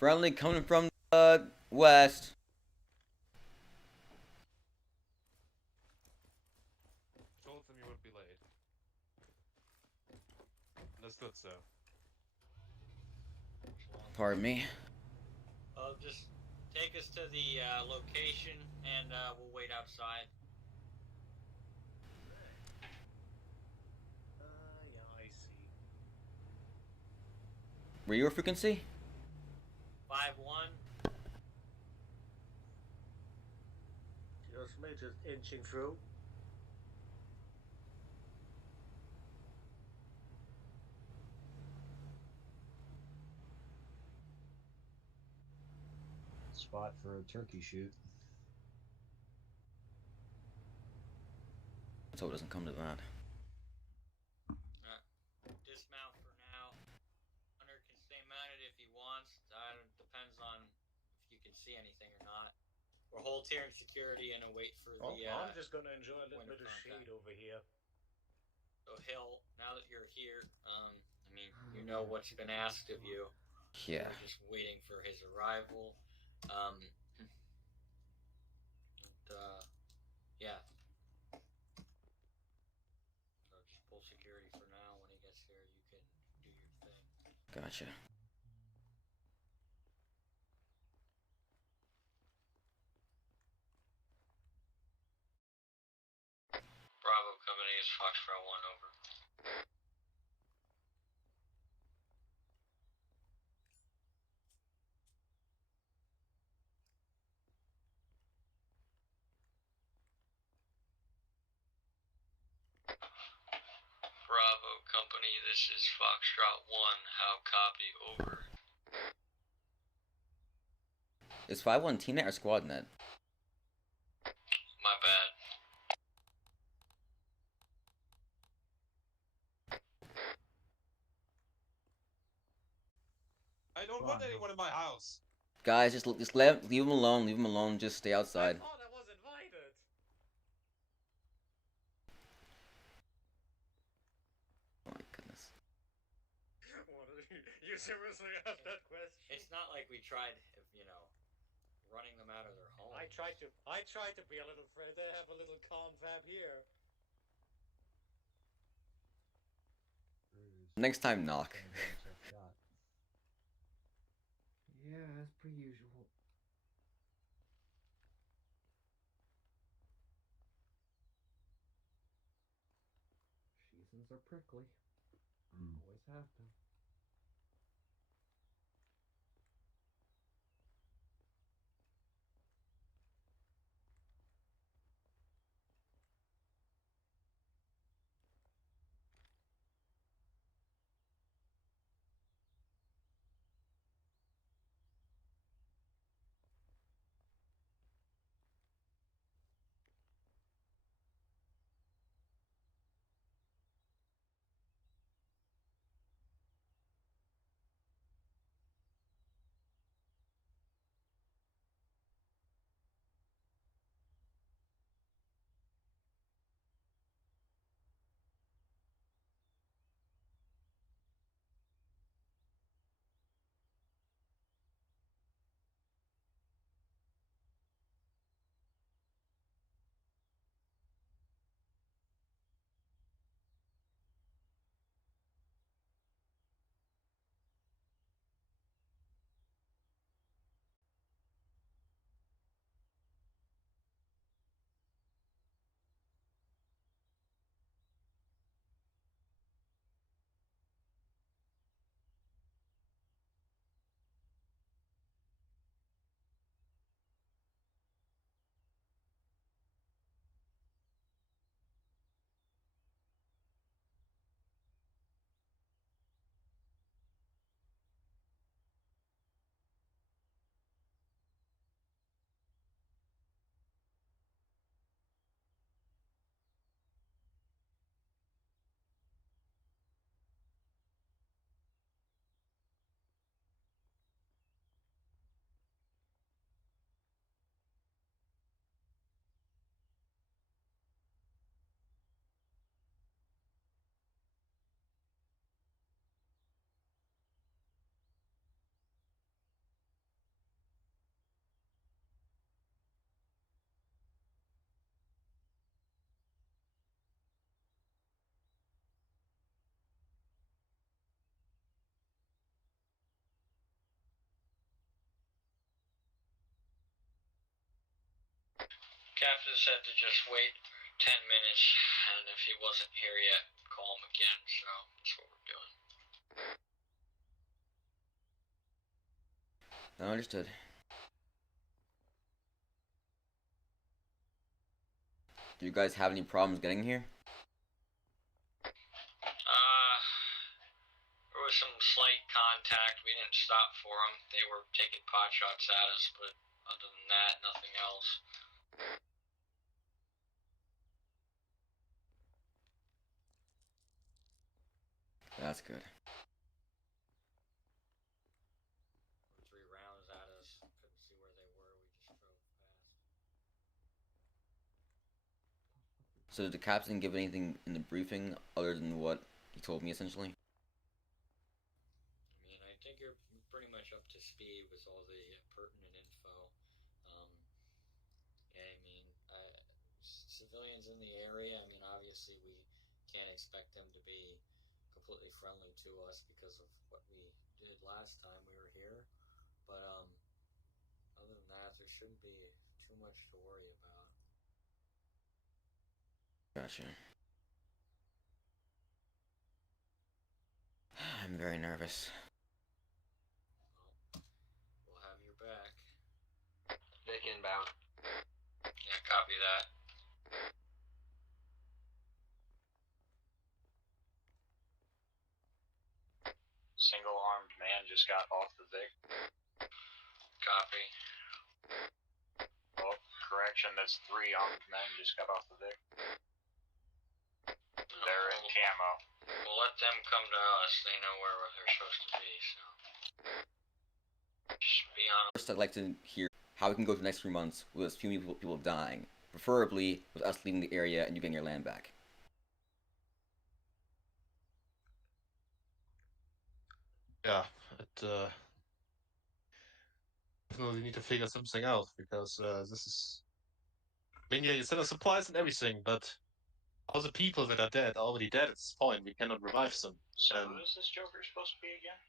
Friendly coming from the west. Told them you would be late. Understood, sir. Pardon me. Just take us to the location, and we'll wait outside. Yeah, I see. Were you a frequency? 5-1. Just me, just inching through. Spot for a turkey shoot. So it doesn't come to that. Dismount for now. Hunter can stay mounted if he wants. Depends on if you can see anything or not. We'll hold here in security and await for the. I'm just gonna enjoy a little bit of contact. shade over here. So Hill, now that you're here, I mean, you know what's been asked of you. Yeah. We're just waiting for his arrival. Yeah. So just pull security for now. When he gets here, you can do your thing. Gotcha. Bravo Company is Foxtrot 1 over. Bravo Company, this is Foxtrot 1. How copy? Over. Is 5-1 teamnet or squadnet? My bad. I don't want anyone in my house. Guys, just leave him alone. Leave him alone. Just stay outside. I thought I was invited. Oh my goodness. You seriously asked that question? It's not like we tried, running them out of their home. I tried to be a little friend. They have a little confab here. Next time, knock. Yeah, as per usual. Seasons are prickly. Always have been. Captain said to just wait 10 minutes, and if he wasn't here yet, call him again, so that's what we're doing. Understood. Do you guys have any problems getting here? There was some slight contact. We didn't stop for them. They were taking pot shots at us, but other than that, nothing else. That's good. 3 rounds at us. Couldn't see where they were. We just drove past. So did the captain give anything in the briefing other than what he told me, essentially? I mean, I think you're pretty much up to speed with all the pertinent info. Yeah, I mean, civilians in the area, I mean, obviously we can't expect them to be completely friendly to us because of what we did last time we were here. But other than that, there shouldn't be too much to worry about. Gotcha. I'm very nervous. Well, we'll have your back. Vic inbound. Yeah, copy that. Single-armed man just got off the Vic. Copy. Oh, correction, that's 3 armed men just got off the Vic. They're in camo. We'll let them come to us. They know where they're supposed to be, so. Just be on. First, I'd like to hear how we can go to the next 3 months with as few people dying, preferably with us leaving the area and you getting your land back. Yeah, definitely need to figure something out because this is. I mean, yeah, you send us supplies and everything, but all the people that are dead are already dead at this point. We cannot revive them. So who is this Joker supposed to be again?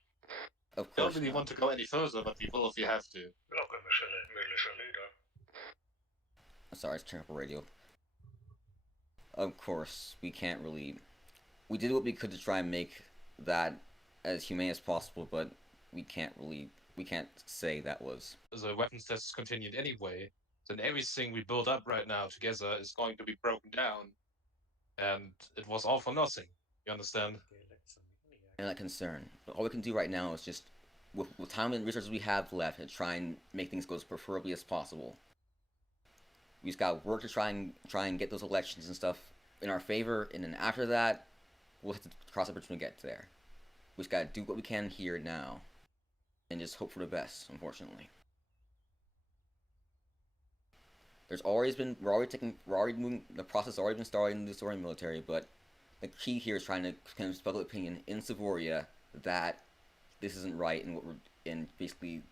Of We don't course really not. want to go any further, but we will if we have to. Sorry, it's turning up a radio. Of course, we can't really. We did what we could to try and make that as humane as possible, but we can't say that was. The weapons test continued anyway, then everything we build up right now together is going to be broken down, and it was all for nothing. You understand? And that concern. But all we can do right now is just, with time and resources we have left, and try and make things go as preferably as possible. We just got work to try and get those elections and stuff in our favor, and then after that, we'll have to cross the bridge when we get there. We just gotta do what we can here now, and just hope for the best. Unfortunately, we're already moving. The process has already been started in the Savorian military, but the key here is trying to convince public opinion in Savoria that this isn't right, and basically,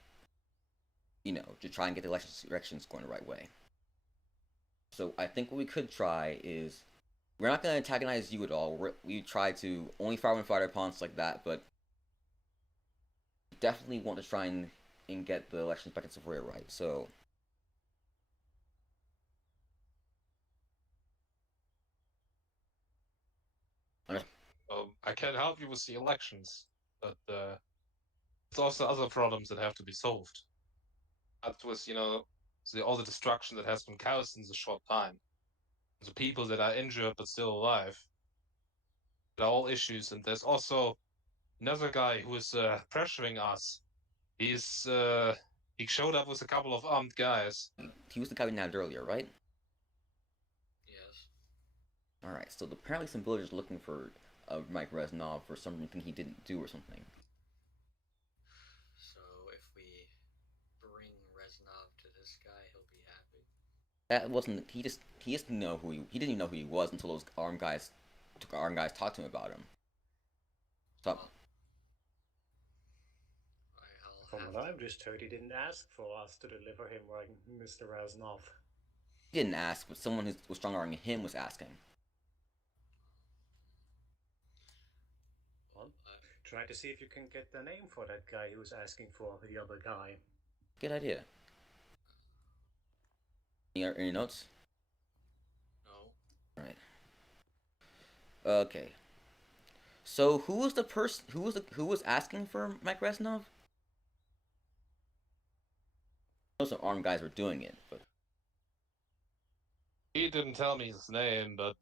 to try and get the elections going the right way. So I think what we could try is, we're not going to antagonize you at all. We try to only fire when fired upon, stuff like that, but definitely want to try and get the elections back in Savoria right. So I can help you with the elections, but there's also other problems that have to be solved. That was, all the destruction that has been caused in the short time. The people that are injured but still alive. They're all issues, and there's also another guy who is pressuring us. He showed up with a couple of armed guys. he was the guy we nabbed earlier, right? Yes. All right. So apparently some villagers looking for Mike Reznov for something he didn't do or something. So if we bring Reznov to this guy, he'll be happy. That wasn't. He just didn't know who he didn't even know who he was until those armed guys talked to him about him. So. From what I've just heard, he didn't ask for us to deliver him right, Mr. Reznov. He didn't ask, but someone who was stronger than him was asking. Well, try to see if you can get the name for that guy who was asking for the other guy. Good idea. Any notes? Right. Okay. So who was the person? Who was asking for Mike Reznov? I know some armed guys were doing it, but He didn't tell me his name, but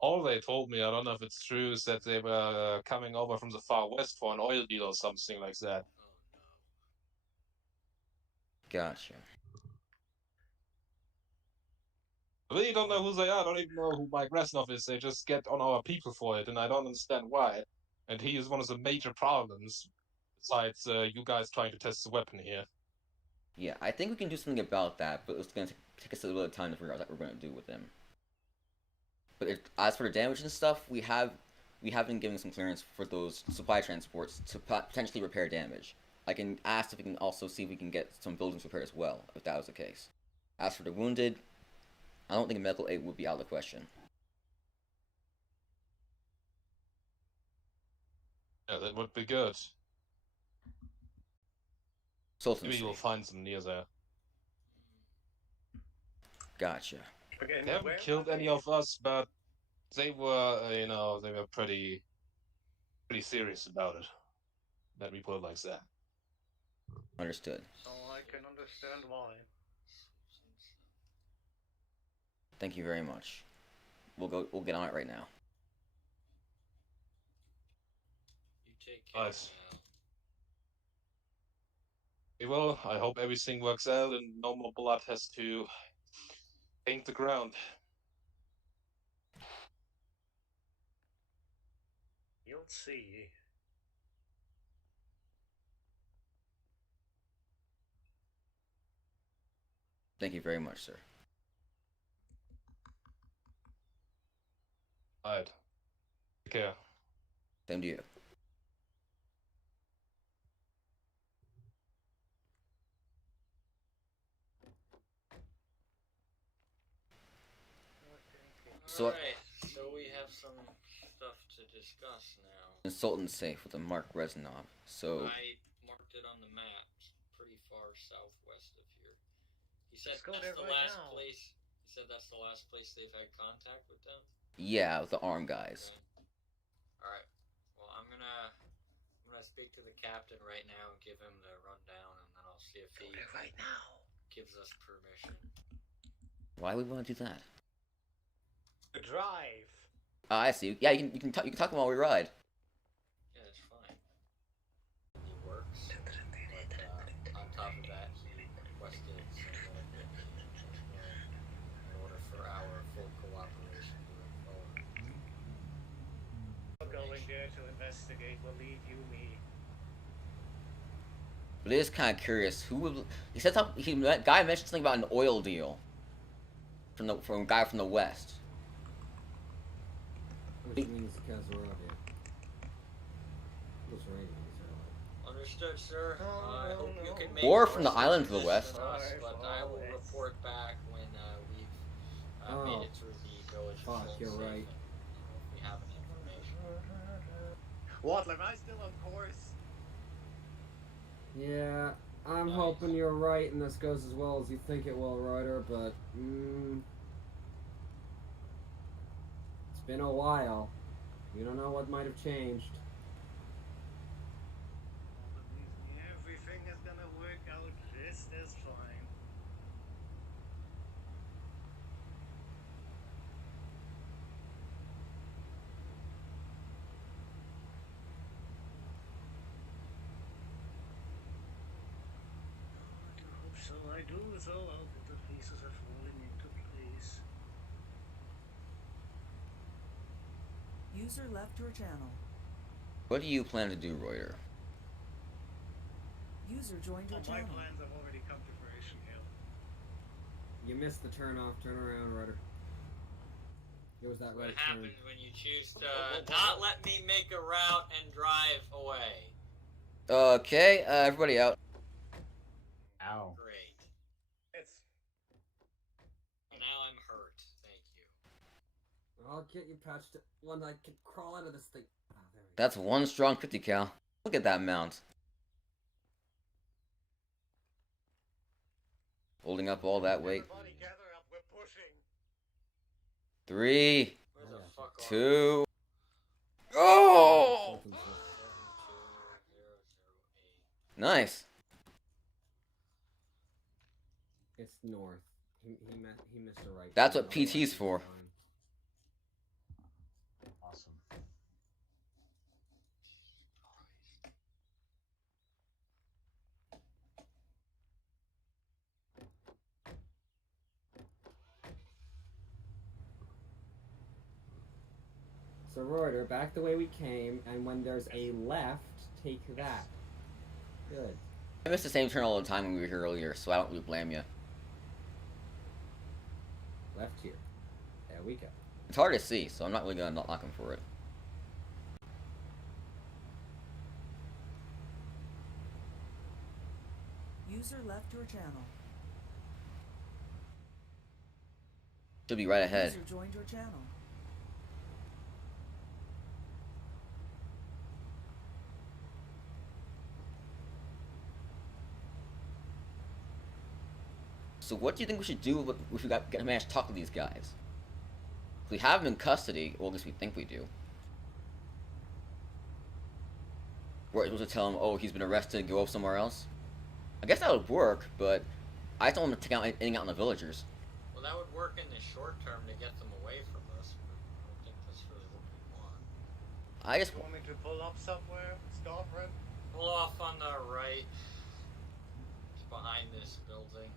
all they told me, I don't know if it's true, is that they were coming over from the far west for an oil deal or something like that. Oh no. gotcha. I really don't know who they are. I don't even know who Mike Reznov is. They just get on our people for it, and I don't understand why. And he is one of the major problems, besides you guys trying to test the weapon here. Yeah, I think we can do something about that, but it's gonna take us a little bit of time to figure out what we're gonna do with them. But as for the damage and stuff, we have been giving some clearance for those supply transports to potentially repair damage. I can ask if we can also see if we can get some buildings repaired as well, if that was the case. As for the wounded, I don't think medical aid would be out of the question. Yeah, that would be good. Sultan Maybe you'll safe. find them near there. Gotcha. Again, They haven't where killed are any they? of us, but they were, they were pretty serious about it. Let me put it like that. Understood. So I can understand why. Thank you very much. We'll get on it right now. You take care Nice. now. Well, I hope everything works out and no more blood has to paint the ground. You'll see. Thank you very much, sir. Alright. Take care. Same to you. So- Alright, so we have some stuff to discuss now. Sultan safe with a Mark Reznov. So I marked it on the map. It's pretty far southwest of here. He said Let's go that's there the right last now. place. He said that's the last place they've had contact with them. yeah, with the armed guys. Okay. All right. Well, I'm gonna speak to the captain right now and give him the rundown, and then I'll see if he Right now. gives us permission. Why would we want to do that? The drive. I see. Yeah, you can talk while we ride. Yeah, it's fine. He works. But on top of that, he requested some more in order for our full cooperation moving forward. Going there to investigate will leave you me. But it is kind of curious. Who would? He said something. Guy mentioned something about an oil deal from a guy from the west. Which means Kazuravia. Those Rangers are Understood, sir. I hope you can make Or more from the island to the sense west. than us, Far, but far I will west. report back when we've Oh. made it through the village. of Fuck, Solon you're Safe right. and, if we have any information. What? Am I still on course? Yeah, I'm Nice. hoping you're right and this goes as well as you think it will, Ryder, but it's been a while. You don't know what might have changed. Everything is gonna work out just as fine. I do hope so. I do, so I'll bet the pieces are falling into place. User left your channel. What do you plan to do, Reuter? User joined your My channel. plans have already come to fruition, Hill. You missed the turn off, turn around, Ryder. It was that What right turn. happens when you choose to not let me make a route and drive away? Okay, everybody out. Ow. Great. It's Now I'm hurt. Thank you. I'll get you patched when I can crawl out of this thing. Ah, there we go. That's one strong 50 cal. Look at that mount. Holding up all that weight. everybody gather up. We're pushing. 3, Where the fuck are 2. Oh! 72008? Nice. It's north. He missed a right. That's turn, what otherwise PT's he's for. fine. Awesome. So Reuter, back the way we came, and when there's a left, take that. Good. I missed the same turn all the time when we were here earlier, so I don't really blame you. Left here. There we go. It's hard to see, so I'm not really gonna not knock him for it. User left your channel. Should be right ahead. User joined your channel. So what do you think we should do if we get a manage to talk to these guys? We have them in custody, or at least we think we do. We're supposed to tell him, oh, he's been arrested, go somewhere else? I guess that would work, but I just don't want to take out anything out on the villagers. Well, that would work in the short term to get them away from us, but I don't think that's really what we want. I just You want me to pull up somewhere, Starfred? Pull off on the right. It's behind this building.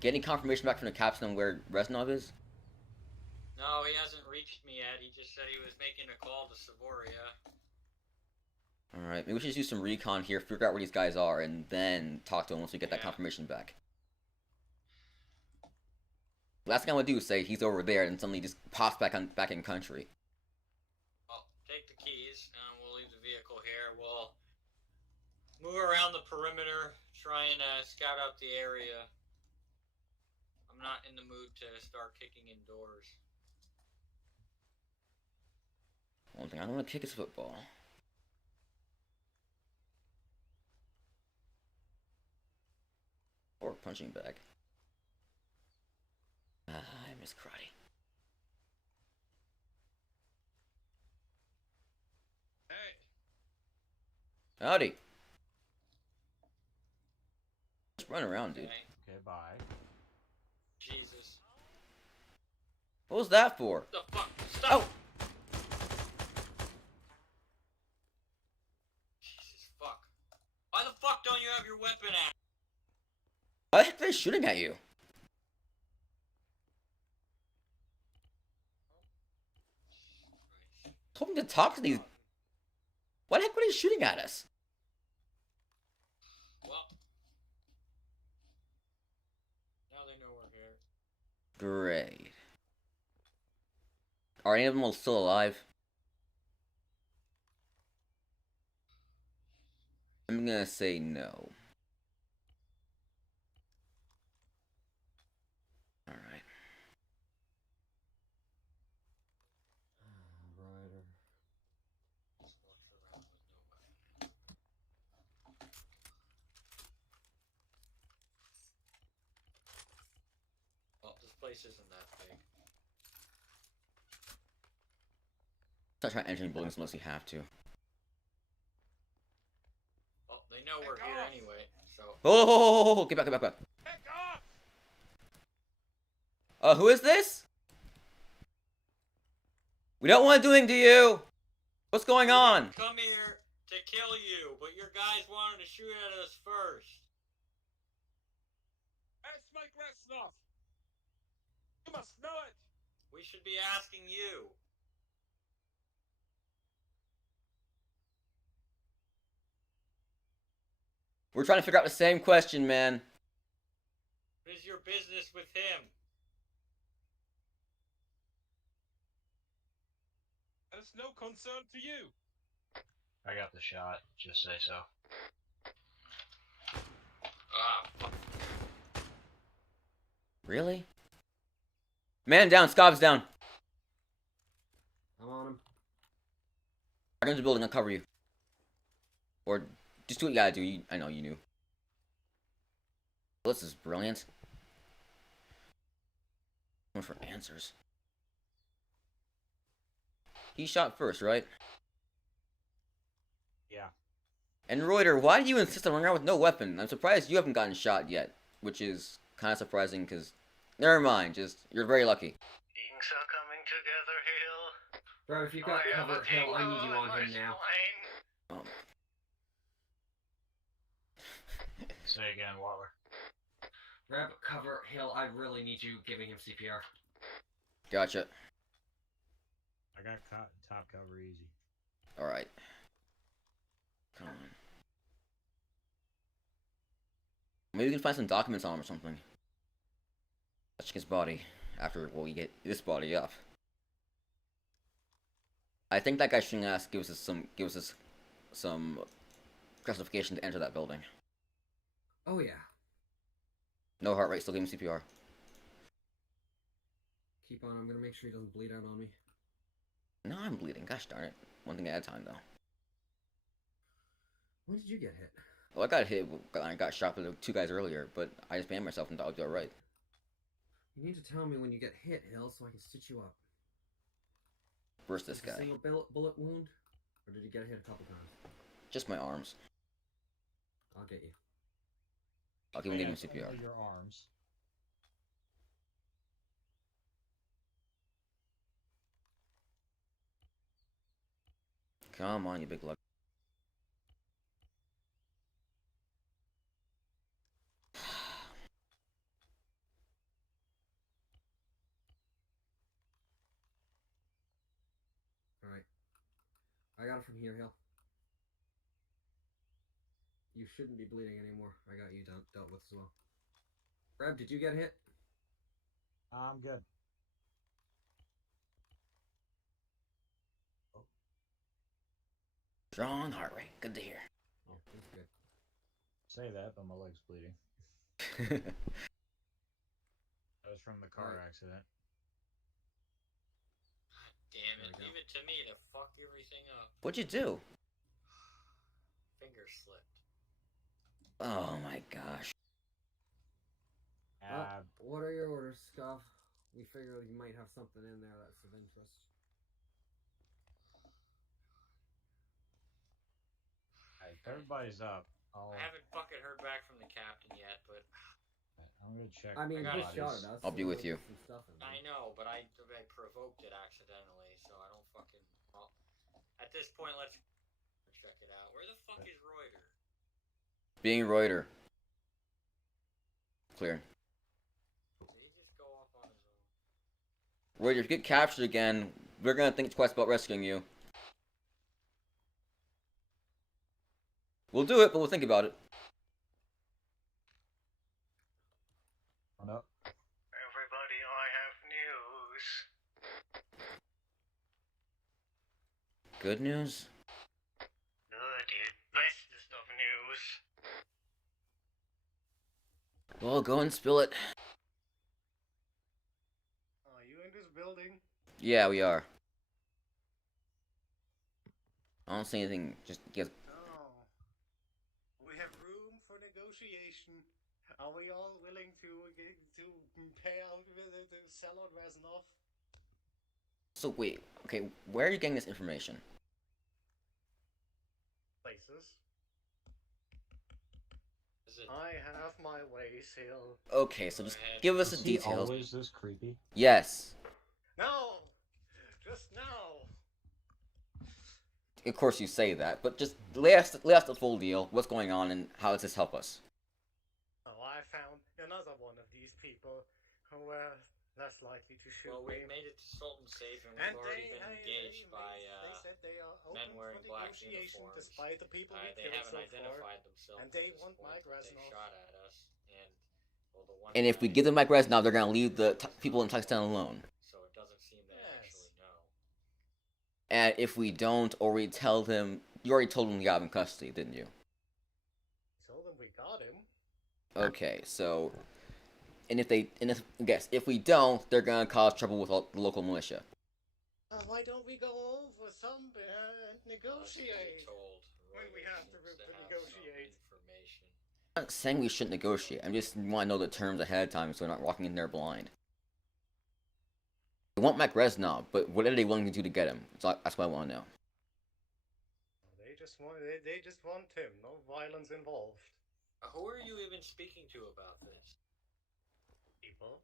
get any confirmation back from the captain on where Reznov is? No, he hasn't reached me yet. He just said he was making a call to Savoria. Alright, maybe we should just do some recon here, figure out where these guys are, and then talk to them once we get that Yeah. confirmation back. Last thing I want to do is say he's over there and suddenly just pops back in country. Well, take the keys, and we'll leave the vehicle here. We'll move around the perimeter, try and scout out the area. I'm not in the mood to start kicking in doors. One thing I don't want to kick is football. Or punching bag. Ah, I miss karate. Hey, Howdy. Just run around, dude. Okay. Okay, bye. Jesus. What was that for? What the fuck? Stop! Oh! Jesus fuck. Why the fuck don't you have your weapon out? Why the heck are they shooting at you? Hoping to talk to these. Why the heck were they shooting at us? Well, now they know we're here. Great. Are any of them still alive? I'm gonna say no. Alright. Rider. Just walk around with nobody. Well, this place isn't that big. Start trying entering buildings unless you have to. Well, they know we're Heck here off. anyway, so. Oh, get back, get back, get back. heck off! Who is this? We don't want to do anything to you. What's going on? Come here to kill you, but your guys wanted to shoot at us first. That's Mike Reznov! You must know it! We should be asking you. We're trying to figure out the same question, man. What is your business with him? And it's no concern to you! I got the shot. Just say so. Ah, fuck. Really? Man down, Scob's down. I'm on him. Back into the building, I'll cover you. Or just do what you gotta do. I know you knew. This is brilliant. I'm for answers. He shot first, right? Yeah. And Reuter, why do you insist on running around with no weapon? I'm surprised you haven't gotten shot yet, which is kind of surprising because, never mind, just you're very lucky. Things are coming together, Hill. Bro, if you got cover Hill, I need you on him now. Say again, Waller. Grab cover Hill, I really need you giving him CPR. Gotcha. I got top cover easy. Alright. Come on. Maybe we can find some documents on him or something. Let's check his body after we get this body up. I think that guy shooting us gives us some justification to enter that building. Oh yeah. No heart rate, still giving CPR. Keep on, I'm gonna make sure he doesn't bleed out on me. No, I'm bleeding. Gosh darn it. One thing at a time, though. When did you get hit? Well, I got hit. I got shot by the two guys earlier, but I just banned myself and thought I'd be alright. You need to tell me when you get hit, Hill, so I can stitch you up. Where's this Is it a guy? single bullet wound? Or did you get hit a couple times? Just my arms. I'll get you. I'll give him CPR. Under your arms. Come on, you big lug. Alright. I got it from here, Hill. You shouldn't be bleeding anymore. I got you dealt with as well. Reb, did you get hit? I'm good. Strong heart rate. Good to hear. Oh, that's good. Say that, but my leg's bleeding. That was from the car accident. Damn it, There we go. leave it to me to fuck everything up. What'd you do? Finger slipped. Oh my gosh. What are your orders, Scuff? We figured you might have something in there that's of interest. If everybody's up, I haven't fucking heard back from the captain yet, but I'm gonna check. I mean, I he got shot it. at us. I'll be so with we'll you. get some stuff in there. I know, but I provoked it accidentally, so I don't fucking. Well, at this point, let's check it out. Where the fuck is Reuter? Being Reuter. Clear. Did he just go off on his own? Reuter, if you get captured again, we're gonna think twice about rescuing you. We'll do it, but we'll think about it. On up. Everybody, I have news. Good news? Good, dude. Bestest of news. Well, go and spill it. Are you in this building? Yeah, we are. I don't see anything. Just get. Oh. We have room for negotiation. Are we all willing to pay out to sell out Reznov? So wait. Okay, where are you getting this information? Places. Is it? I have my ways, Hill. Okay, so just give us the Is he details. always this creepy? Yes. No! Just now! Of course you say that, but just lay us the full deal. What's going on and how does this help us? Oh, I found another one of these people who were less likely to shoot Well, me. we made it to Sultan safe, and And we've already been engaged by they said they are open men wearing for black negotiation uniforms. despite the people we They killed haven't so identified themselves. and they at this want point, Mike but they Reznov. shot at us, and well, the one. And if we guy- give them Mike Res now, they're gonna leave the people in Tuxtown alone. So it doesn't seem they Yes. actually know. And if we don't, or we tell them, you already told them you got him in custody, didn't you? Told them we got him. Okay, so, and if we don't, they're gonna cause trouble with all the local militia. Why don't we go over some and Us to be negotiate? told, When we Reuter have to seems rip to the have some negotiate. information. I'm not saying we shouldn't negotiate. I just want to know the terms ahead of time so we're not walking in there blind. They want Mike Reznov, but what are they willing to do to get him? So that's what I want to know. They just want him. No violence involved. Who are you even speaking to about this? People.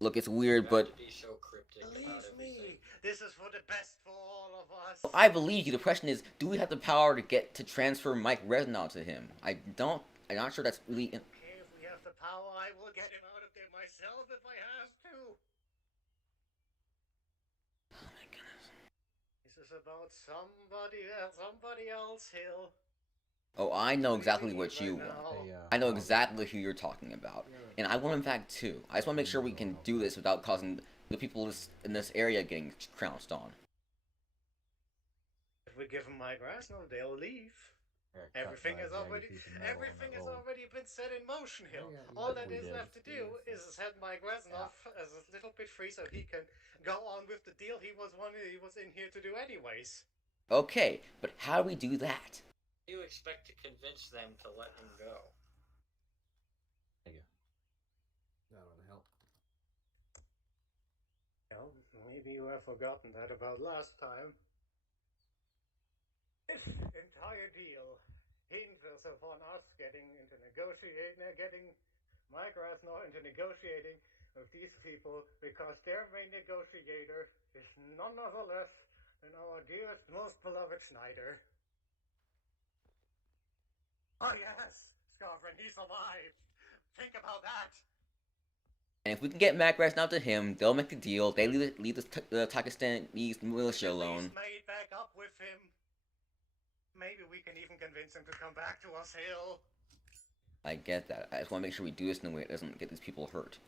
Look, it's weird, You but have to be so cryptic about Believe everything. me, this is for the best for all of us. I believe you. The question is, do we have the power to transfer Mike Reznov to him? I'm not sure that's really. Okay, if we have the power, I will get him out of there myself if I have to. Oh my goodness. This is about somebody else, Hill. Oh, I know exactly what you want. Hey, I know exactly who you're talking about, and I want him back too. I just want to make sure we can do this without causing the people in this area getting trounced on. If we give them my grass, no, they'll leave. yeah, Everything cut has that already, jagged piece of metal on everything that has roll. already been set in motion, Hill. Yeah, All yeah, that we is did. left to do is set Mike Reznov as a little bit free so he can go on with the deal he was in here to do anyways. Okay, but how do we do that? You expect to convince them to let him go? Thank you. That would help. Well, maybe you have forgotten that about last time. This entire deal hinges upon us getting Mike Reznov into negotiating with these people because their main negotiator is none other less than our dearest, most beloved Snyder. Oh yes, Scarfriend, he's alive. Think about that. And if we can get Mike Reznov to him, they'll make the deal. They leave the Pakistanese militia alone. Made back up with him. Maybe we can even convince him to come back to us, Hill. I get that. I just want to make sure we do this in a way that doesn't get these people hurt.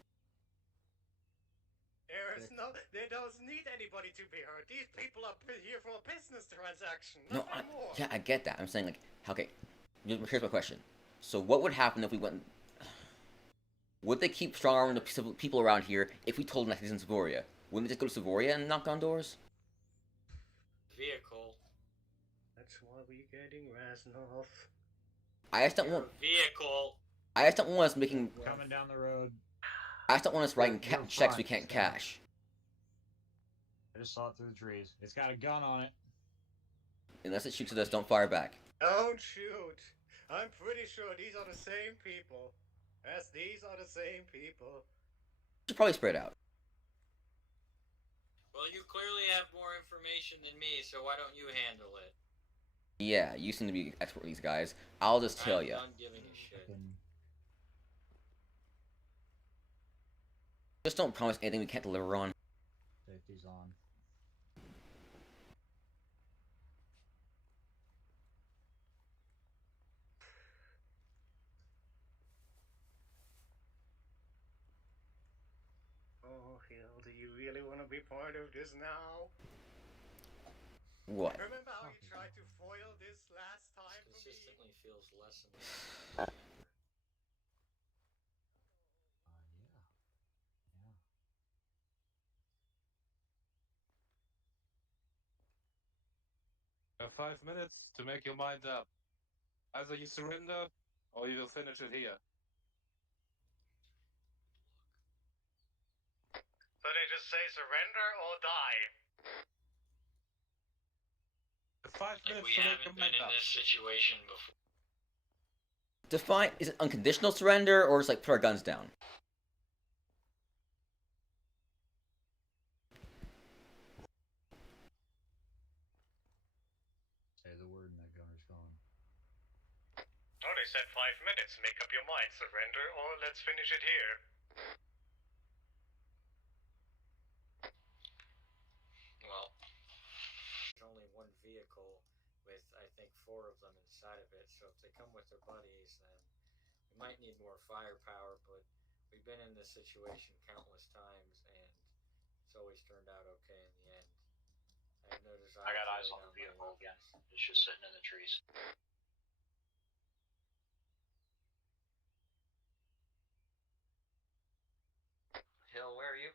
There doesn't need anybody to be hurt. These people are here for a business transaction, No, nothing more. yeah, I get that. I'm saying, like, okay, here's my question. So what would happen if we went... Would they keep strong-arming the people around here if we told them that he's in Savoria? Wouldn't they just go to Savoria and knock on doors? Vehicle. That's why we're getting Reznov. I just don't want... Vehicle. I just don't want us making... Coming down the road. I just don't want us writing You're checks fine. we can't cash. I just saw it through the trees. It's got a gun on it. Unless it shoots at us, don't fire back. Don't shoot. I'm pretty sure these are the same people. Yes, these are the same people. Should probably spread out. Well, you clearly have more information than me, so why don't you handle it? Yeah, you seem to be expert with these guys. I'll just tell I'm you. done giving a shit. Just don't promise anything we can't deliver on. Safety's on. Oh, Hill, do you really want to be part of this now? What? Remember how you tried to foil this last time for me? Consistently feels less and less. Yeah. You have 5 minutes to make your mind up. Either you surrender, or you will finish it here. So they just say surrender or die. 5 Like minutes we to make haven't your been mind in up. this situation before. Define, is it unconditional surrender or just like put our guns down? Say the word and that gunner's gone. Oh, they said 5 minutes. Make up your mind. Surrender or let's finish it here. Well, there's only one vehicle with, I think, 4 of them inside of it, so if they come with their buddies, then we might need more firepower, but we've been in this situation countless times, and it's always turned out okay in the end. I have no desire I got to eyes lay on the down my vehicle again. weapons. It's just sitting in the trees. Hill, where are you?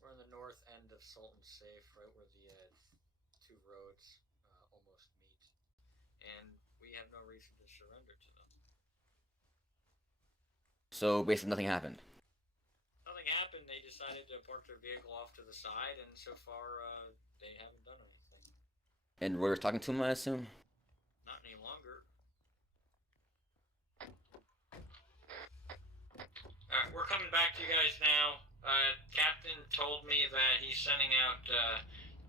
We're in the north end of Sultan Safe, right where the 2 roads almost meet. and we have no reason to surrender to them. So basically, nothing happened. Nothing happened. They decided to park their vehicle off to the side, and so far, they haven't done anything. And Reuters talking to him, I assume. Not any longer. Alright, we're coming back to you guys now. Captain told me that he's sending out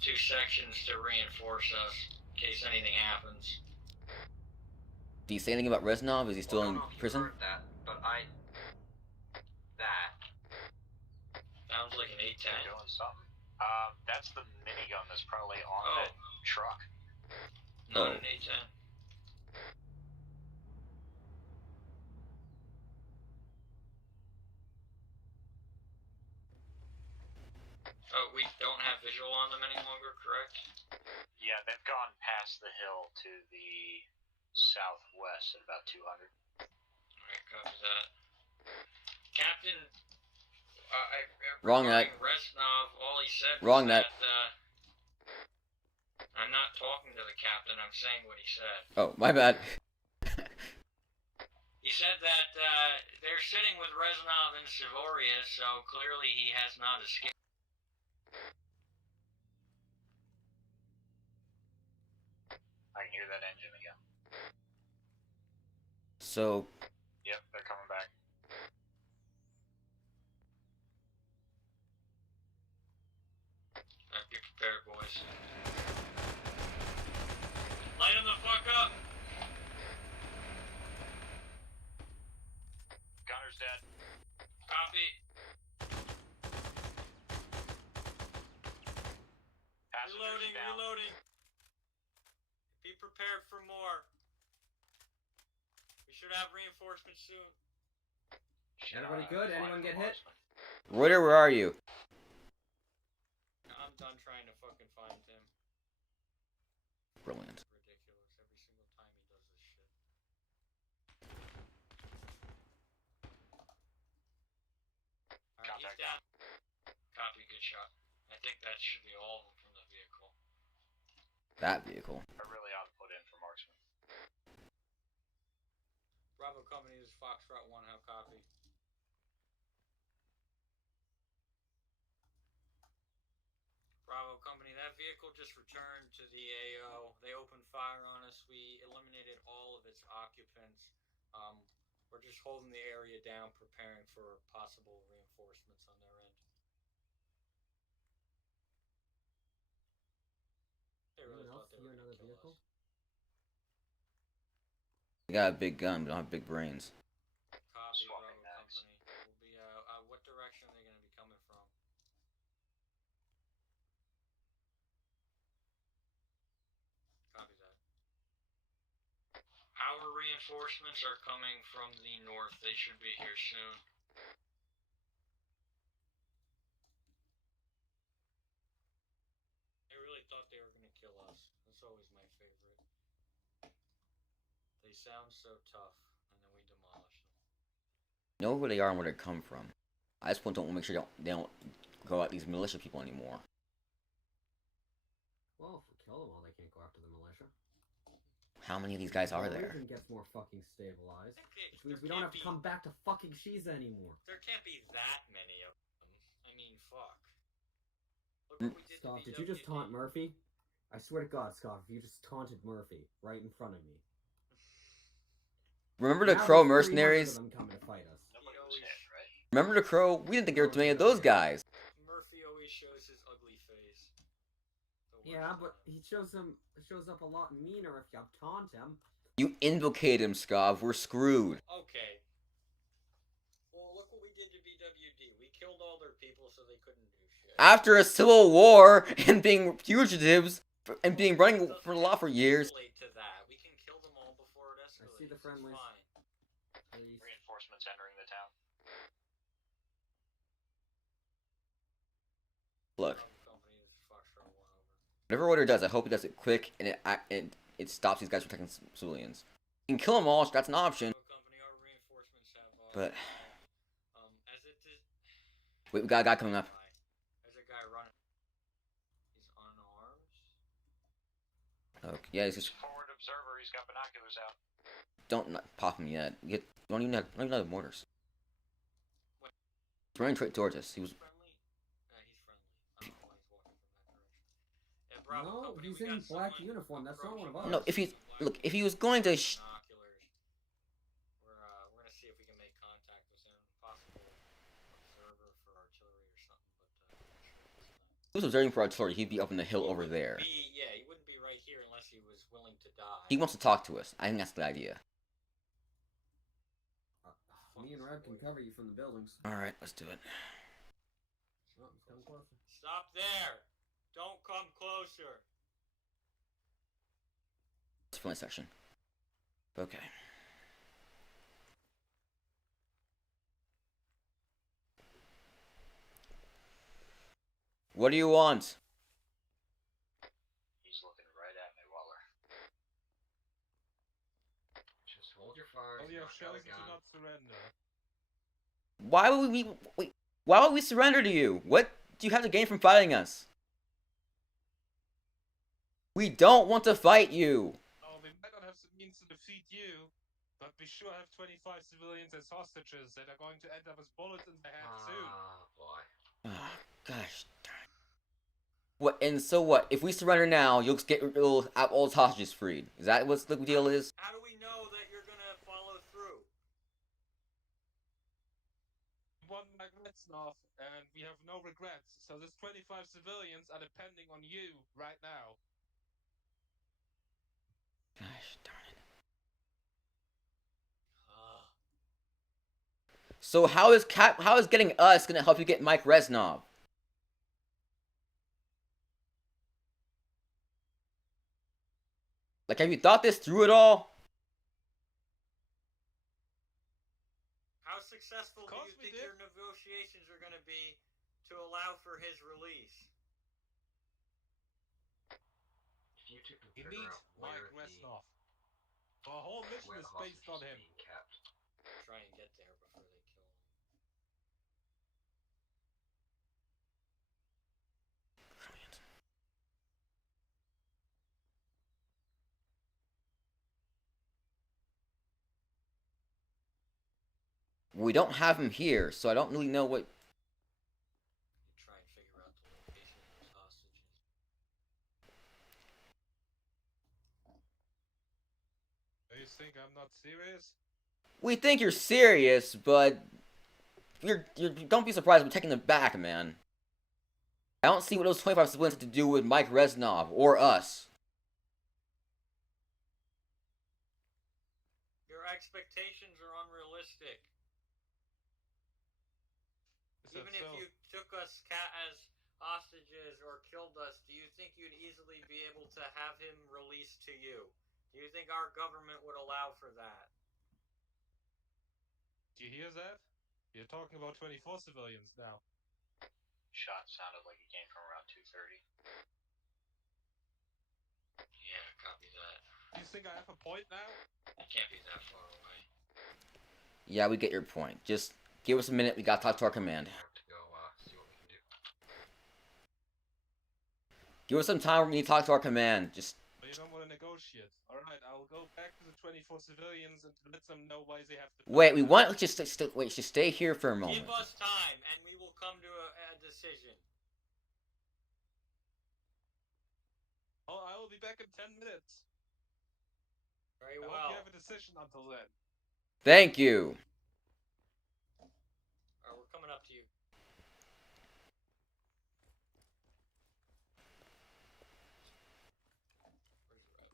2 sections to reinforce us in case anything happens. Did he say anything about Reznov? Is he still in prison? Heard that, but that. Sounds like an A10. Doing something. That's the minigun that's probably on that truck. Not an A10. Oh, we don't have visual on them any longer, correct? Yeah, they've gone past the hill to the southwest at about 200. Alright, copy that. Captain, Wrong that. Reznov, all he said was Wrong that. I'm not talking to the captain, I'm saying what he said. Oh, my bad. He said that they're sitting with Reznov in Savorian, so clearly he has not escaped. I can hear that engine again. So, Yep, they're coming back. Be prepared, boys. Light him the fuck up! Gunner's dead. Copy. Passengers down. Reloading. Be prepared for more. We should have reinforcements soon. Everybody good? Anyone get hit? Reuter, where are you? I'm done trying to fucking find him. Brilliant. It's ridiculous every single time he does this shit. Alright, he's down. Copy, good shot. I think that should be all of them from the vehicle. That vehicle. I really ought to put in for marksman. Bravo Company, this is Foxtrot 1, how copy? Bravo Company, that vehicle just returned to the AO. They opened fire on us. We eliminated all of its occupants. We're just holding the area down, preparing for possible reinforcements on their end. They really Anyone thought else they see were another gonna kill vehicle? us. They got a big gun, but don't have big brains. Copy, Swapping Bravo mags. Company. We'll be, what direction are they gonna be coming from? Copy that. Our reinforcements are coming from the north. They should be here soon. They really thought they were going to kill us. That's always my favorite. They sound so tough, and then we demolish them. Know where they are and where they come from. I just want to make sure they don't go at these militia people anymore. Well, if we kill them all, they can't go after the militia. How many of these guys are The there? region gets more fucking stabilized, Okay, which means there we don't can't have to be- come back to fucking Shiza anymore. There can't be that many of them. I mean, fuck. Look what we did Scoff, to did you just BWD. taunt Murphy? I swear to God, Scoff, you just taunted Murphy right in front of me. Remember the Now Crow there's 300 mercenaries? of them coming to fight us. Nobody was hit, right? Remember the Crow? We didn't think there were too many of those guys. Murphy always shows his ugly face. The Yeah, worst but one. he shows up a lot meaner if you taunt him. You invocate him, Scov. We're screwed. Okay. Well, look what we did to BWD. We killed all their people so they couldn't do shit. After a civil war and being fugitives and being running for the law for years. Escalate to that. We can kill them all before it escalates. I see the It's friendlies. fine. Please. Reinforcements entering the town. Look, Company, this is Foxtrot 1 over. whatever Order does, I hope it does it quick and it stops these guys from attacking civilians. You can kill them all, that's an option. Company, our reinforcements have. But As it is. wait, we got a guy coming up. There's a guy running. He's unarmed. Okay, yeah, he's just Forward observer, Somebody's got binoculars out. Don't not pop him yet. Don't even have mortars. What? He's running straight towards us. He was. Friendly? He's friendly. I don't know why he's walking from that direction. Yeah, Bravo No, Company, he's we in got black someone uniform. That's not one of approaching us. No, us if he's with look, if he was going to. binoculars. We're gonna see if we can make contact with him. Possible observer for artillery or something, but I'm not sure if it's not. If he was observing for artillery, he'd be up in the hill over there. Yeah, he wouldn't be right here unless he was willing to die. He wants to talk to us. I think that's the idea. Me and Red can cover you from the buildings. All right, let's do it. Oh, he's coming closer. Stop there! Don't come closer! Display section. Okay. What do you want? He's looking right at me, Waller. Just hold your fire. All you have chosen to not surrender. Why would why would we surrender to you? What do you have to gain from fighting us? We don't want to fight you. Oh, we might not have the means to defeat you, but we sure have 25 civilians as hostages that are going to end up with bullets in their heads soon. Boy. Oh, gosh darn. What? And so what? If we surrender now, you'll get all the hostages freed. Is that what the deal is? How do we know that you're gonna follow through? We won Magnetsnov, and we have no regrets. So this 25 civilians are depending on you right now. Gosh darn it. Ah. So how is getting us gonna help you get Mike Reznov? Like, have you thought this through at all? How successful do Course you we think did. your negotiations are gonna be to allow for his release? If you two can We figure need out Mike where Reznov. Our whole mission where is the based on hostage him. is being kept. Try and get there before they kill him. We don't have him here, so I don't really know what. You try and figure out the location of those hostages. Do you think I'm not serious? We think you're serious, but you're don't be surprised if we're taking them back, man. I don't see what those 25 civilians have to do with Mike Reznov or us. Your expectations are unrealistic. Is that Even if so? you took us as hostages or killed us, do you think you'd easily be able to have him released to you? Do you think our government would allow for that? Do you hear that? You're talking about 24 civilians now. Shot sounded like it came from around 2:30. Yeah, copy that. Do you think I have a point now? It can't be that far away. Yeah, we get your point. Just give us a minute. We gotta talk to our command. We have to go see what we can do. Give us some time. We need to talk to our command. Just But you don't want to negotiate. Alright, I'll go back to the 24 civilians and let them know why they have to... wait. We want just wait. Just stay here for a moment. Give us time, and we will come to a decision. Oh, I will be back in 10 minutes. Very I hope well. you have a decision until then. Thank you. Alright, we're coming up to you. Where's Reb?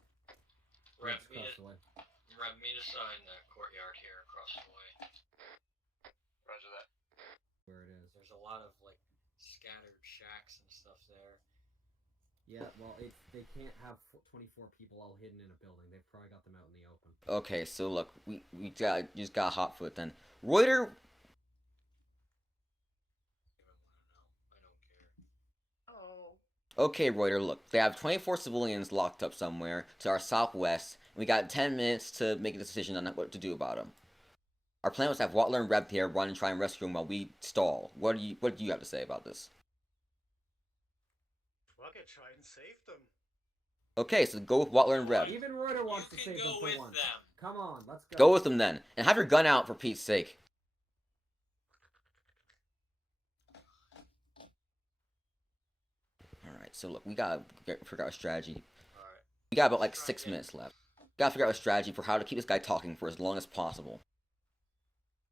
Red's across the way. Reb, meet us in the courtyard here across the way. Roger that. Where it is. There's a lot of like scattered shacks and stuff there. Yeah, well, they can't have 24 people all hidden in a building. They've probably got them out in the open. Okay, so look, we just got hot foot then. Reuter, You don't want to know. I don't care. Oh, okay, Reuter, look, they have 24 civilians locked up somewhere to our southwest. We got 10 minutes to make a decision on what to do about them. Our plan was to have Watler and Reb here run and try and rescue them while we stall. What do you have to say about this? fuck it, try and save them. Okay, so go with Watler and Reb. Even Reuter wants You to can save go them for with once. them. Come on, let's go. Go with them then, and have your gun out for Pete's sake. All right, so look, we gotta figure out a strategy. Alright. We got about like Try and 6 get- minutes left. Gotta figure out a strategy for how to keep this guy talking for as long as possible.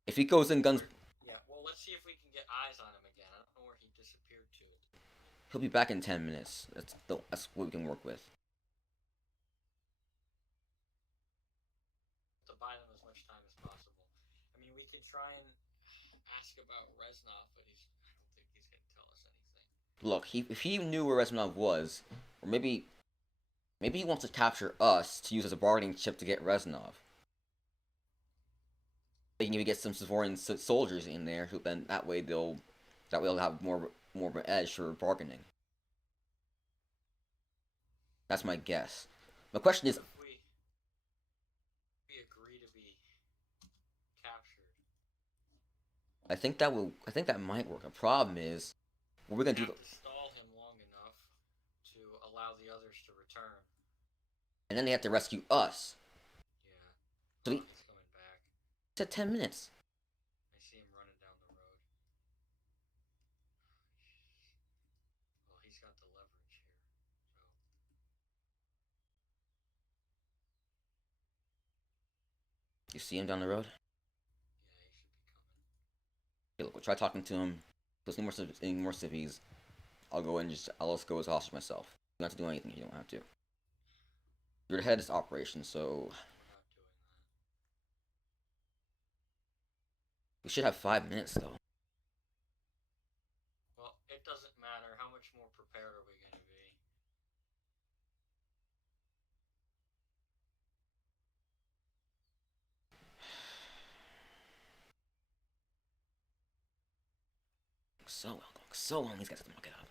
If he goes in guns, Yeah, well, let's see if we can get eyes on him again. I don't know where he disappeared to. he'll be back in 10 minutes. That's what we can work with. To buy them as much time as possible. I mean, we could try and ask about Reznov, but I don't think he's going to tell us anything. Look, if he knew where Reznov was, or maybe he wants to capture us to use as a bargaining chip to get Reznov. They can maybe get some Savorian soldiers in there, who then that way they'll have more of an edge for bargaining. That's my guess. My question is, If we agree to be captured, I think that might work. The problem is, what we're we gonna do, have to stall him long enough to allow the others to return. and then they have to rescue us. Yeah. So He's coming back. It's at 10 minutes. I see him running down the road. Well, he's got the leverage here. So, You see him down the road? yeah, he should be coming. Okay, look, we'll try talking to him. If there's any more civvies, I'll just go as hostage myself. You don't have to do anything. You don't have to. You're the head of this operation, so We're not doing that. we should have 5 minutes though. Well, it doesn't matter. How much more prepared are we going to be? Going so long. These guys have to muck it up.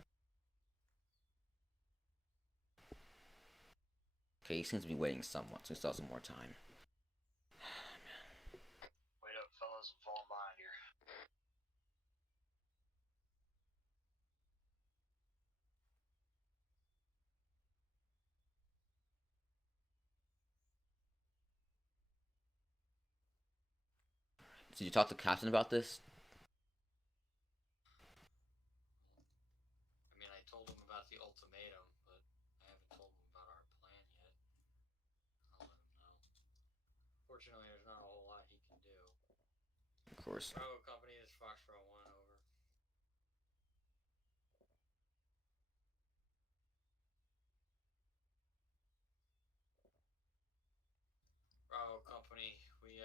Okay, he seems to be waiting somewhat, so we still have some more time. Wait up, fellas, I'm falling behind here. Did you talk to Captain about this? I mean, I told him about the ultimatum, but I haven't told him about our plan yet. I'll let him know. Fortunately, there's not a whole lot he can do. Of course. Bravo Company, this is Foxtrot 1, over. Bravo Company, we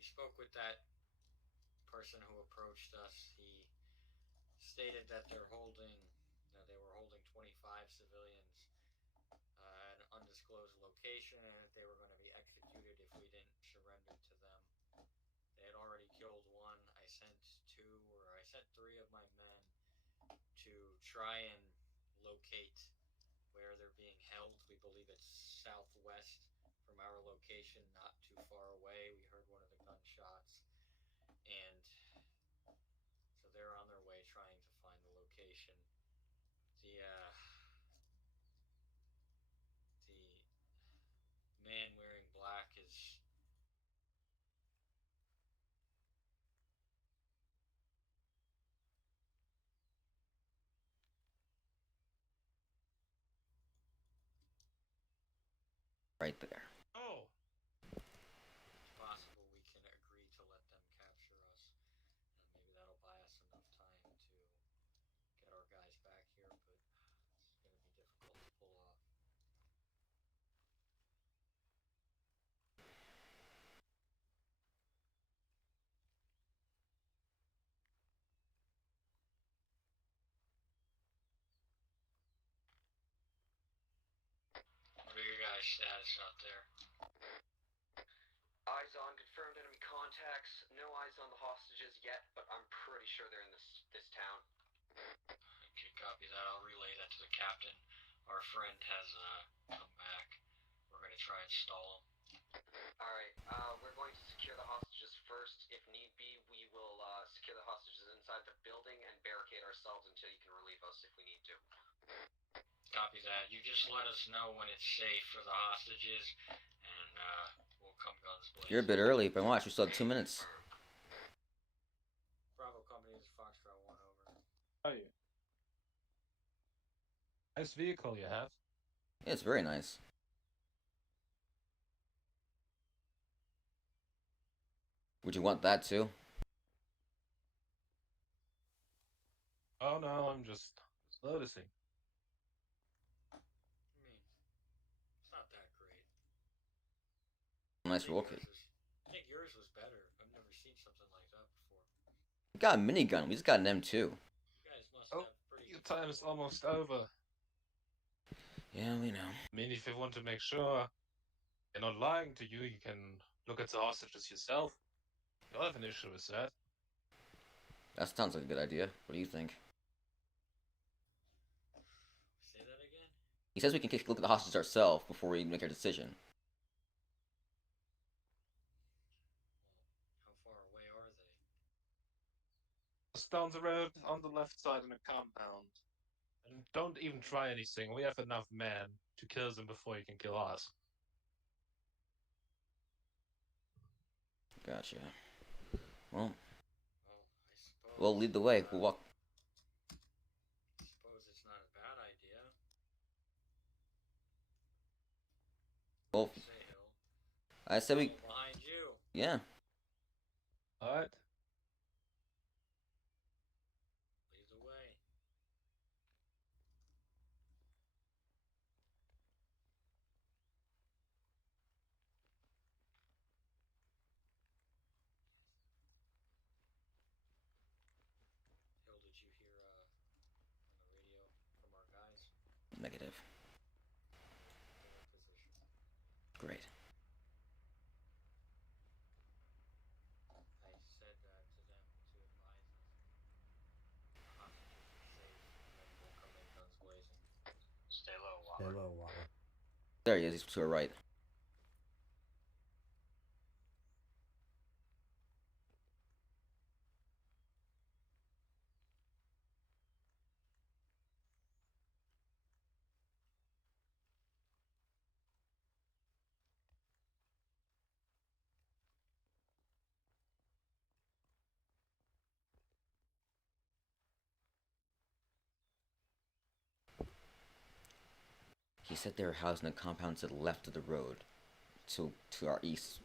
spoke with that person who approached us. He stated that they were holding 25 civilians at an undisclosed location, and that they were going to be executed if we didn't surrender to them. They had already killed one. I sent three of my men to try and locate where they're being held. We believe it's southwest from our location, not too far away. We heard one of the gunshots, and so they're on their way trying to find the location. The man wearing black is Right there. Oh, it's possible we can agree to let them capture us, and maybe that'll buy us enough time to get our guys back here, but it's going to be difficult to pull off. What are your guys' status out there? Eyes on confirmed enemy contacts. No eyes on the hostages yet, but I'm pretty sure they're in this town. Okay, copy that. I'll relay that to the captain. Our friend has come back. We're going to try and stall him. Alright, we're going to secure the hostages first. If need be, we will secure the hostages inside the building and barricade ourselves until you can relieve us if we need to. Copy that. You just let us know when it's safe for the hostages, and we'll come guns blazing. You're a bit early, but watch, we still have 2 minutes. Bravo Company is Foxtrot 1 over. How are you? Nice vehicle you have. Yeah, it's very nice. Would you want that too? Oh no, I'm just noticing. I mean, it's not that great. Nice roll kit. I think yours was better. I've never seen something like that before. We got a minigun. We just got an M2. You guys must Oh, have pretty. your time is almost over. Yeah, we know. I mean, if you want to make sure they're not lying to you, you can look at the hostages yourself. You don't have an issue with that. That sounds like a good idea. What do you think? Say that again? He says we can take a look at the hostages ourselves before we make our decision. How far away are they? Just down the road, on the left side in a compound. And don't even try anything. We have enough men to kill them before you can kill us. Gotcha. Well, I suppose. we'll lead the way. We'll walk. I suppose it's not a bad idea. Well, Say, Hill. I said we. Behind you. Yeah. Alright? Lead the way. Hill, did you hear on the radio from our guys? Negative. Their position. Great. I said that to them to advise us. The hostages are safe, and then we'll come in guns blazing. Stay low, Stay Waller. low, Waller. There he is. He's to our right. He said they were housed in a compound to the left of the road, to our east.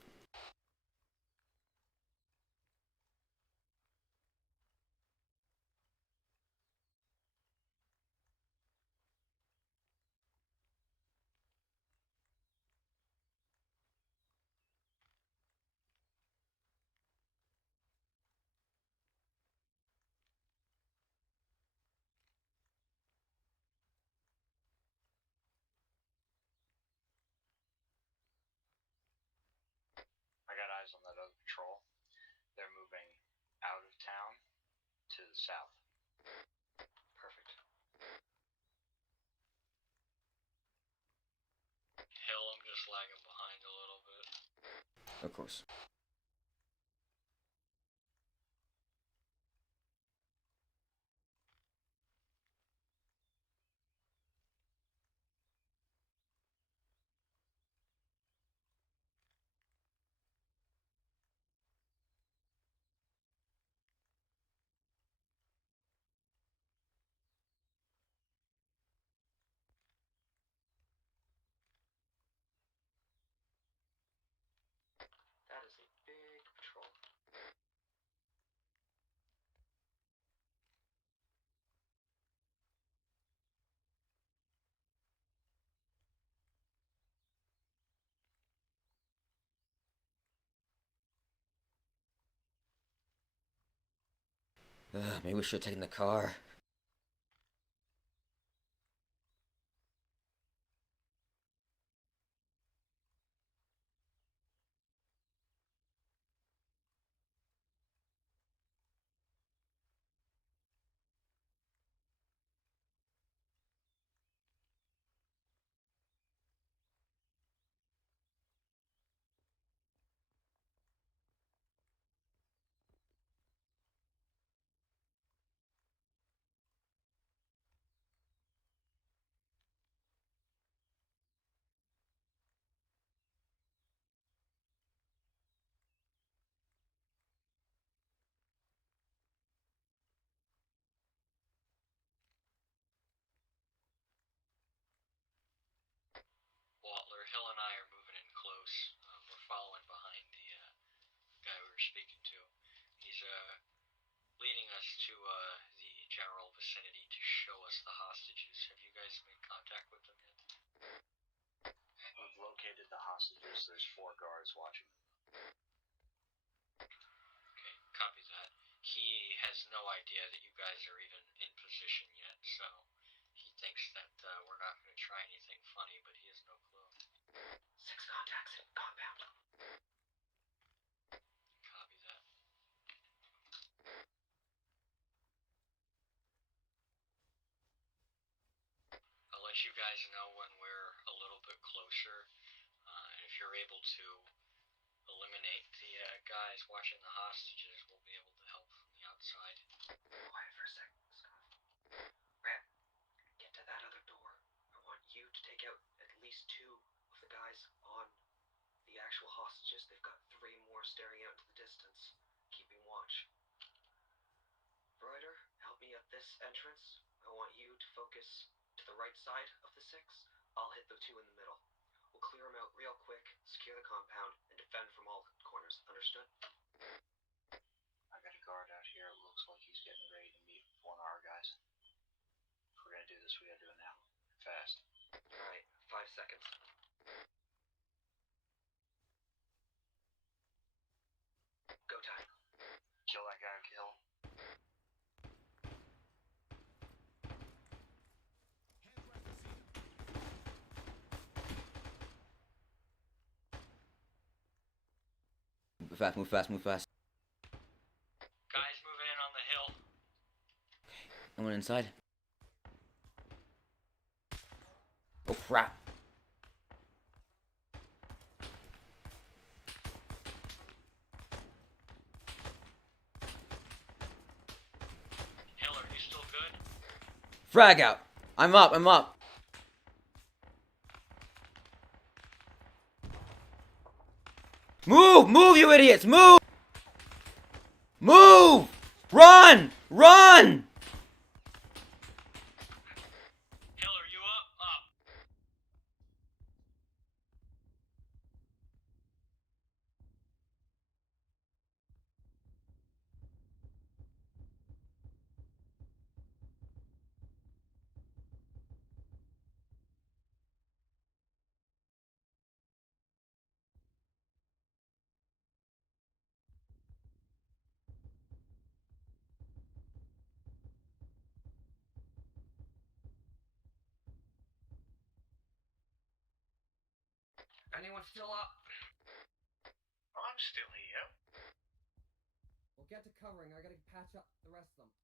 I got eyes on that other patrol. They're moving out of town to the south. Perfect. Hill, I'm just lagging behind a little bit. Of course. That is a big patrol. Maybe we should have taken the car. Hill and I are moving in close. We're following behind the guy we were speaking to. He's leading us to the general vicinity to show us the hostages. Have you guys made contact with them yet? We've located the hostages. There's 4 guards watching them. Okay, copy that. He has no idea that you guys are even in position yet, so he thinks that we're not going to try anything funny, but he has no clue. 6 contacts in compound. Copy that. I'll let you guys know when we're a little bit closer. If you're able to eliminate the guys watching the hostages, we'll be able to help from the outside. Quiet for a sec, Scott. Ram, get to that other door. I want you to take out at least 2 of the guys on the actual hostages. They've got 3 more staring out into the distance, keeping watch. Ryder, help me at this entrance. I want you to focus to the right side of the 6. I'll hit the 2 in the middle. We'll clear them out real quick, secure the compound, and defend from all corners. Understood? I got a guard out here. It looks like he's getting ready to meet with one of our guys. If we're gonna do this, we gotta do it now. Fast. Alright, 5 seconds. Go time. Kill that guy, kill. Move fast, move fast, move fast. Guys moving in on the hill. I went inside. Oh crap. Hill, are you still good? Frag out. I'm up, I'm up. Move! Move, you idiots! Move! Move! Run! Run! Hill, are you up? Up. Anyone still up? I'm still here. We'll get to covering. I gotta patch up the rest of them.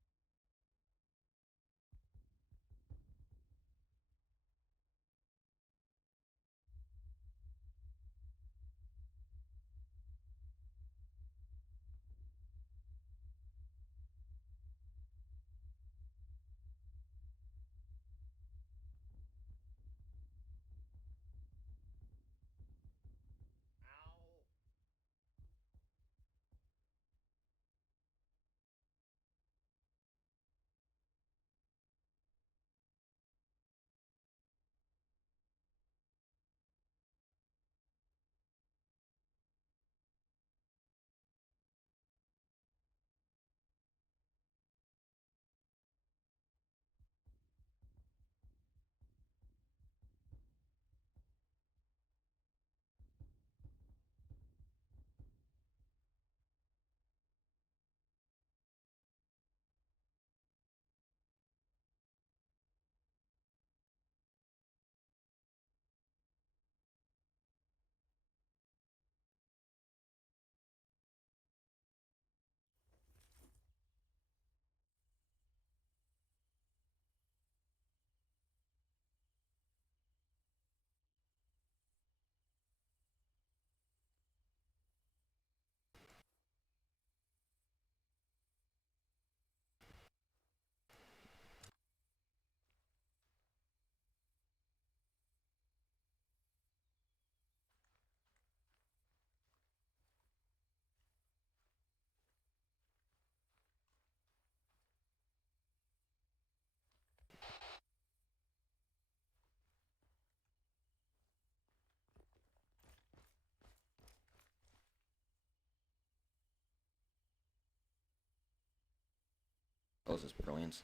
was this brilliant?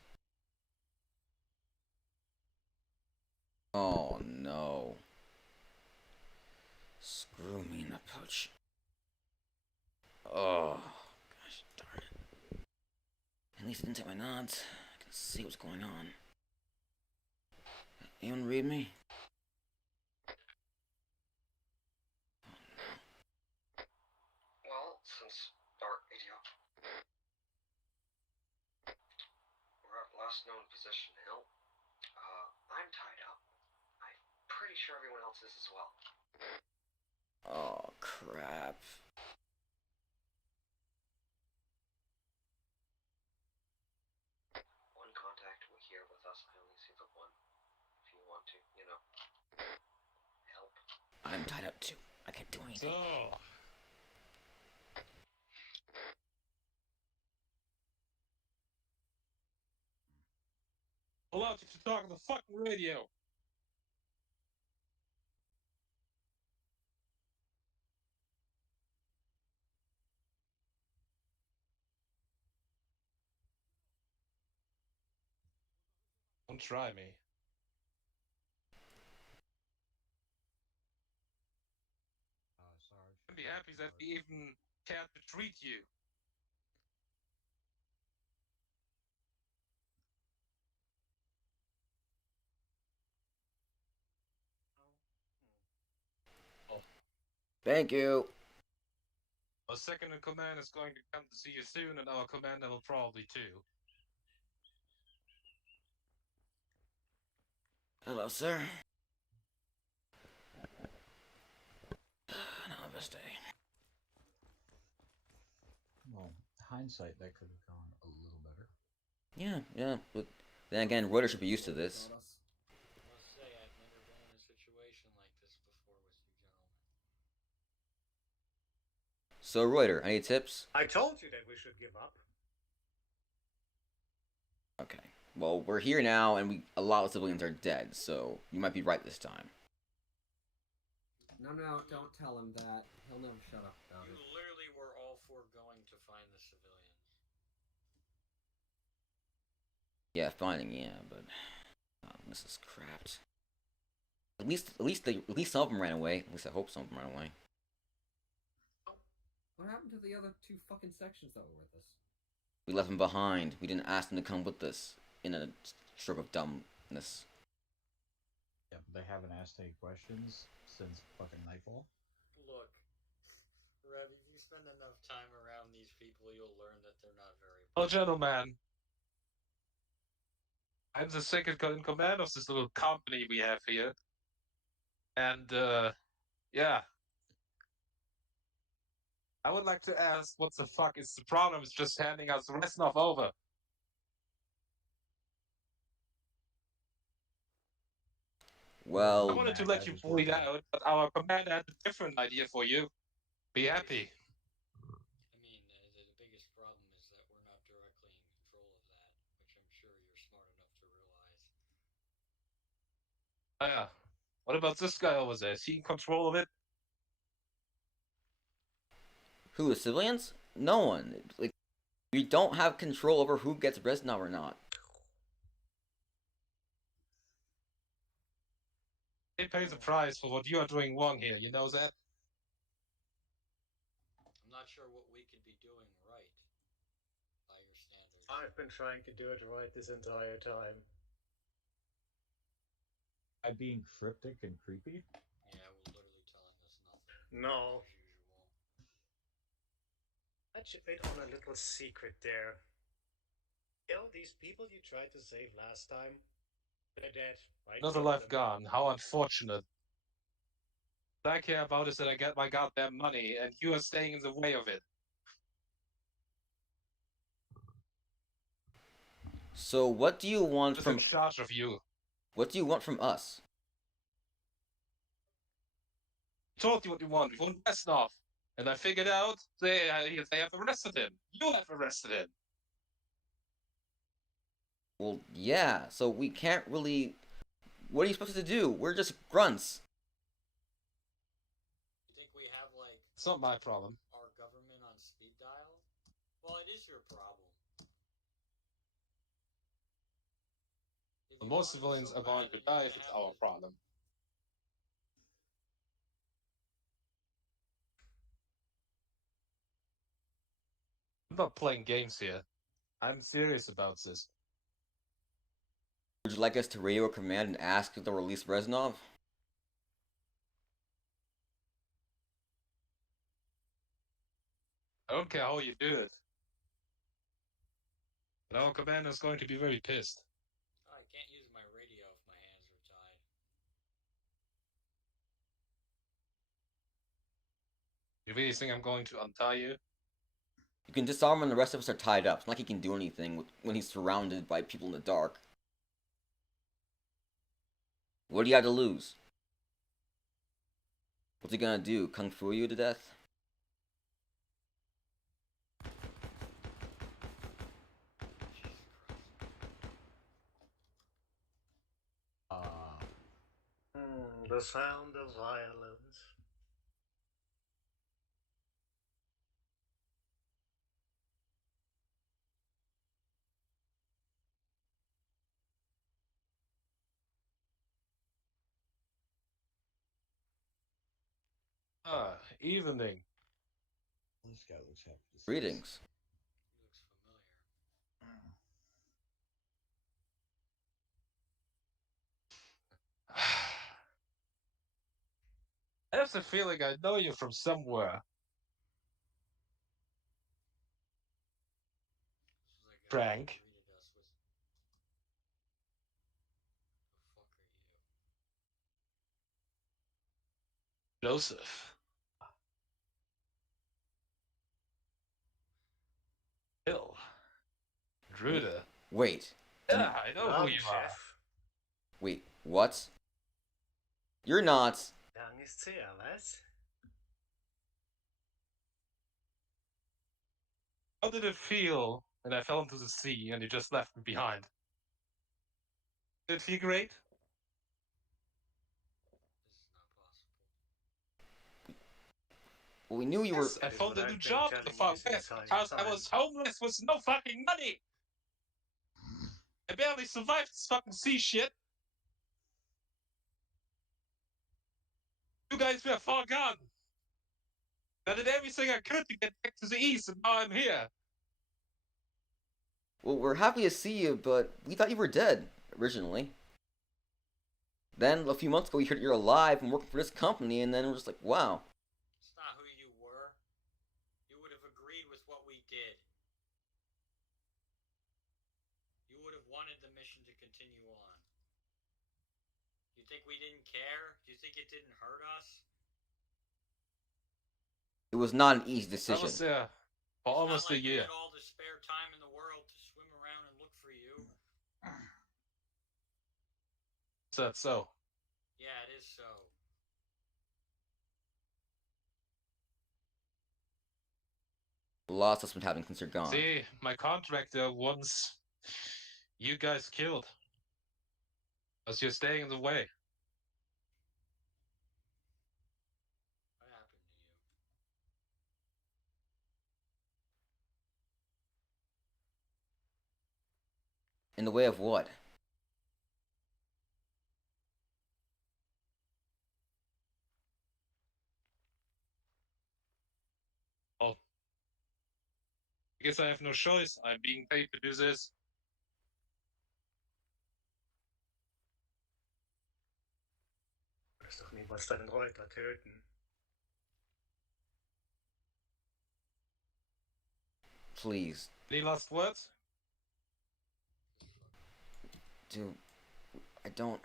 Oh no. Screw me in the pouch. Oh, gosh darn it. At least I didn't take my nods. I can see what's going on. Anyone read me? Well, since our idiot, we're at last known position, Hill. I'm tied up. I'm pretty sure everyone else is as well. Oh, crap. One contact here with us. I only see the one. If you want to, help. I'm tied up too. I can't do anything. So, allowed you to talk on the fucking radio. Don't try me. Sarge. I'd be happy that we even cared to treat you. Thank you. Our second in command is going to come to see you soon, and our commander will probably too. Hello, sir. Namaste. Well, hindsight, that could have gone a little better. Yeah, but then again, Reuter should be used to this. I must say, I've never been in a situation like this before with you gentlemen. So, Reuter, any tips? I told you that we should give up. Okay. Well, we're here now, and a lot of civilians are dead, so you might be right this time. No, don't tell him that. He'll never shut up about You it. literally were all for going to find the civilians. Yeah, finding, yeah, but this is crapped. At least some of them ran away. At least I hope some of them ran away. What happened to the other two fucking sections that were with us? We left them behind. We didn't ask them to come with us in a stroke of dumbness. Yeah, they haven't asked any questions since fucking nightfall. Look, Rev, if you spend enough time around these people, you'll learn that they're not very. Well, gentlemen, I'm the second in command of this little company we have here. And, yeah. I would like to ask, what the fuck is the problem with just handing us Reznov over? Well, I wanted to let you bleed out, but our commander had a different idea for you. Be happy. I mean, the biggest problem is that we're not directly in control of that, which I'm sure you're smart enough to realize. Oh, yeah. What about this guy over there? Is he in control of it? who, the civilians? No one. Like, we don't have control over who gets Reznov or not. They pay the price for what you are doing wrong here, you know that? I'm not sure what we could be doing right by your standards. I've been trying to do it right this entire time. By being cryptic and creepy? Yeah, we're literally telling us nothing. No. As usual. Let's bit on a little secret there. These people you tried to save last time, they're dead. Another life gone. How unfortunate. What I care about is that I get my goddamn money, and you are staying in the way of it. So what do you want Just from? in charge of you. What do you want from us? I told you what you want. We want Reznov. And I figured out they have arrested him. You have arrested him. Well, yeah. So we can't really. What are you supposed to do? We're just grunts. You think we have, like, It's not my problem. our government on speed dial? Well, it is your problem. The more civilians are going to die if it's our problem. I'm not playing games here. I'm serious about this. Would you like us to radio a command and ask if they'll release Reznov? I don't care how you do it. But our commander's going to be very pissed. I can't use my radio if my hands are tied. You really think I'm going to untie you? You can disarm when the rest of us are tied up. It's not like he can do anything when he's surrounded by people in the dark. What do you have to lose? What's he gonna do? Kung Fu you to death? The sound of violence. Evening. This guy looks happy to see us. Greetings. Looks familiar. I have the feeling I know you from somewhere. Frank. Greeted us with, "Who the fuck are you?" Joseph. Bill. Druder. Wait. Yeah, I know who you are. Chef. Wait, what? You're not. Lang ist's her, was? How did it feel when I fell into the sea and you just left me behind? Did it feel great? This is not possible. Well, we knew you were. Yes, I That is found what a new I've been job in the telling Far you since West I because I resigned. was homeless with no fucking money. I barely survived this fucking sea shit. You guys were far gone. I did everything I could to get back to the east, and now I'm here. Well, we're happy to see you, but we thought you were dead originally. Then a few months ago, we heard you're alive and working for this company, and then we're just like, wow. It's not who you were. You would have agreed with what we did. You would have wanted the mission to continue on. You think we didn't care? Do you think it didn't hurt us? It was not an easy I decision. was there for It's almost not like a year. We had all the spare time in the world to swim around and look for you. Is that so? Yeah, it is so. Lots of us been having since you're gone. See, my contractor wants you guys killed. Because you're staying in the way. What happened to you? In the way of what? Oh. I guess I have no choice. I'm being paid to do this. Du wirst doch niemals deinen Reuter töten. Please. Any last words? Dude, I don't.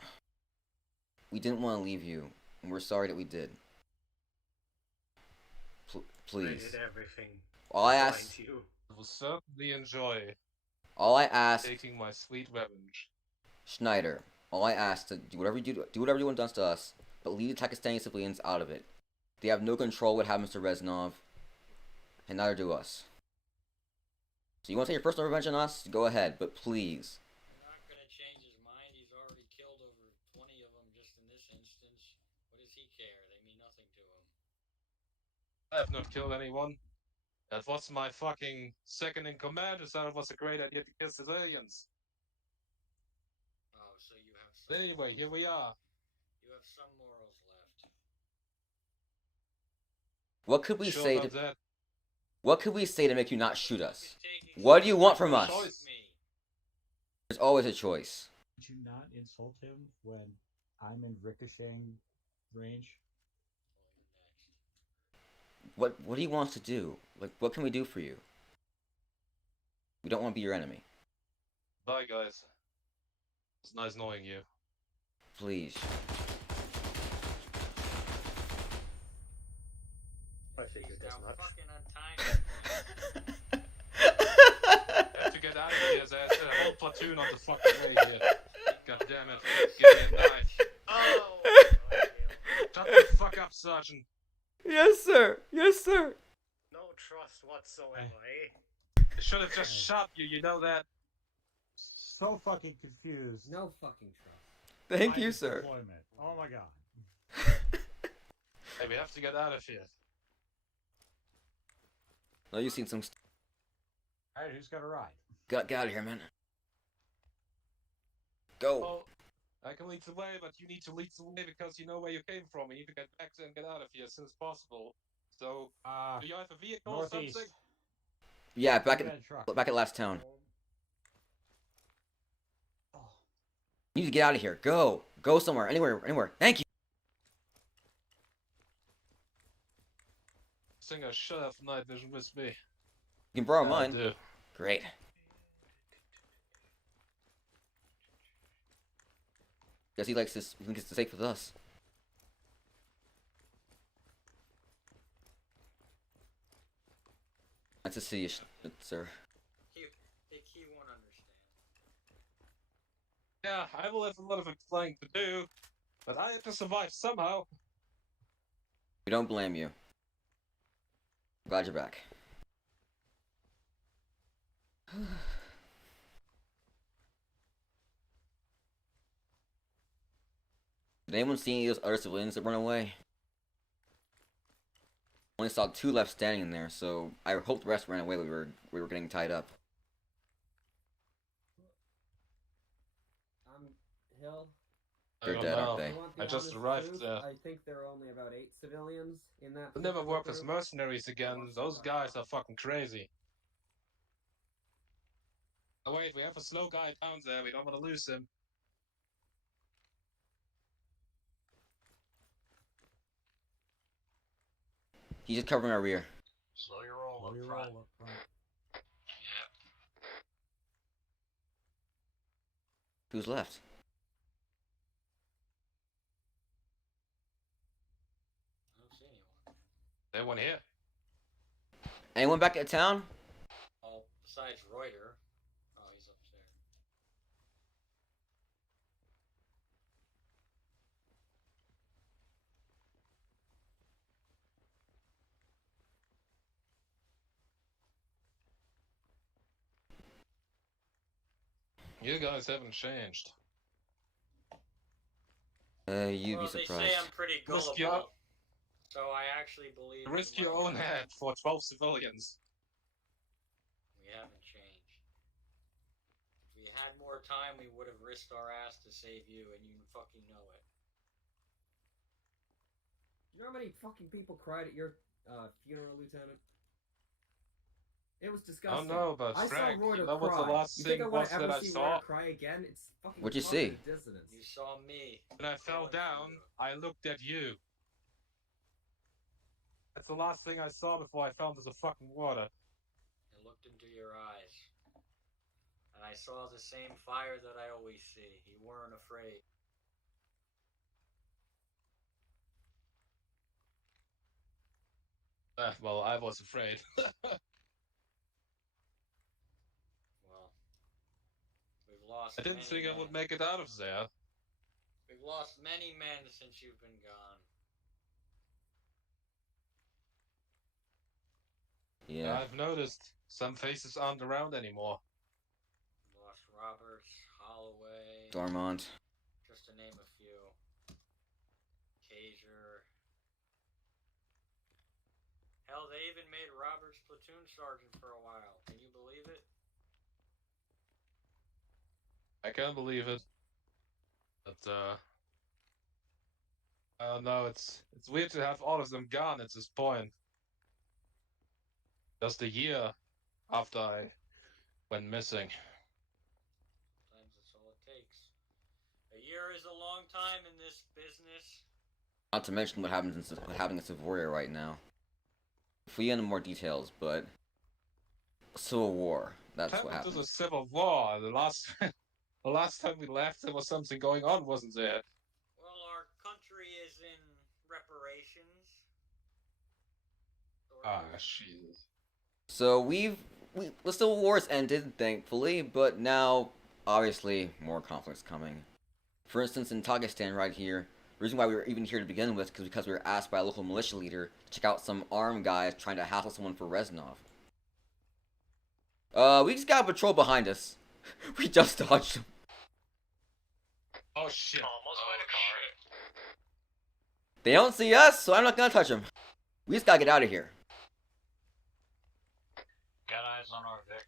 We didn't want to leave you, and we're sorry that we did. I Please. did everything All I to ask. find you. I will certainly enjoy All I ask. taking my sweet revenge. Schneider. All I ask to do whatever you do whatever you want done to us, but leave the Pakistani civilians out of it. They have no control what happens to Reznov, and neither do us. So you want to take your personal revenge on us? Go ahead, but please. You're not gonna change his mind. He's already killed over 20 of them just in this instance. What does he care? They mean nothing to him. I have not killed anyone. That was my fucking second in command. I thought it was a great idea to kill civilians. Oh, so some, Anyway, here we are. you have some morals left. What could we Sure say about to that? What could we say to make you not shoot You us? could take What do you want from No us? choice. me. There's always a choice. Did you not insult him when I'm in ricocheting range? Well, next. What do you want us to do? Like, what can we do for you? We don't want to be your enemy. Bye, guys. It's nice knowing you. Please. I He's figured as now much. fucking untying me. Have to get out of here. There's a whole platoon on the fucking way here. God damn it. Give me a knife. Oh! Shut the fuck up, Sergeant. Yes, sir. Yes, sir. No trust whatsoever, eh? I should have just shot you, you know that? So fucking confused. No fucking trust. Thank by you, this sir. deployment. Oh my god. Hey, we have to get out of here. Oh, you've seen some. Alright, who's got a ride? Get out of here, man. Go. Well, I can lead the way, but you need to lead the way because you know where you came from. You need to get back and get out of here as soon as possible. So, do you have a vehicle or Northeast. something? Yeah, Get a truck. back at last town. Oh. You need to get out of here. Go. Go somewhere. Anywhere. Thank you. I think I should have night vision with me. You can borrow I mine. do. Great. Guess he likes this. He thinks it's safe with us. That's a city, sir. He won't understand. Yeah, I will have a lot of explaining to do, but I have to survive somehow. We don't blame you. Glad you're back. Did anyone see any of those other civilians that run away? Only saw 2 left standing there, so I hope the rest ran away. We were getting tied up. Hill. They're don't dead, know. aren't they? You want the I just honest arrived truth? there. I think there are only about 8 civilians in that. We'll never particular work as group. mercenaries again. Those guys are fucking crazy. Oh wait, we have a slow guy down there. We don't want to lose him. He's just covering our rear. Slow your roll Slow up your front. roll up front. Who's left? I don't see anyone. Anyone here? Anyone back at town? Oh, besides Reuter. Oh, he's upstairs. You guys haven't changed. You'd Well, be they surprised. say I'm pretty Risk gullible. your- So I actually believe. Risk in your what own you're head for 12 civilians. We haven't changed. If we had more time, we would have risked our ass to save you, and you fucking know it. You know how many fucking people cried at your funeral, Lieutenant? It was I disgusting. don't know, but I Frank, saw Reuter you know what the cry. last You think I thing want was to that ever I see saw? Reuter cry again? It's fucking What'd you cognitive see? dissonance. You saw me. When I fell down, I looked at you. That's the last thing I saw before I fell into the fucking water. I looked into your eyes. And I saw the same fire that I always see. You weren't afraid. Well, I was afraid. Well, we've lost. I didn't many think I men. would make it out of there. We've lost many men since you've been gone. Yeah. I've noticed some faces aren't around anymore. We lost Roberts, Holloway, Dormont. just to name a few. Cager. Hell, they even made Roberts platoon sergeant for a while. Can you believe it? I can't believe it. But I don't know. It's weird to have all of them gone at this point. Just a year after I went missing. Sometimes that's all it takes. A year is a long time in this business. Not to mention what happens in Savoria right now. If we get into more details, but Civil War. That's what Happened to happened. the Civil War. The last time we left, there was something going on, wasn't there? Well, our country is in reparations. Ah, shit. So the Civil War's ended, thankfully, but now obviously more conflicts coming. For instance, in Tagistan right here, the reason why we were even here to begin with is because we were asked by a local militia leader to check out some armed guys trying to hassle someone for Reznov. We just got a patrol behind us. We just dodged them. Oh shit. Almost by the car. They don't see us, so I'm not gonna touch them. We just gotta get out of here. Got eyes on our Vic.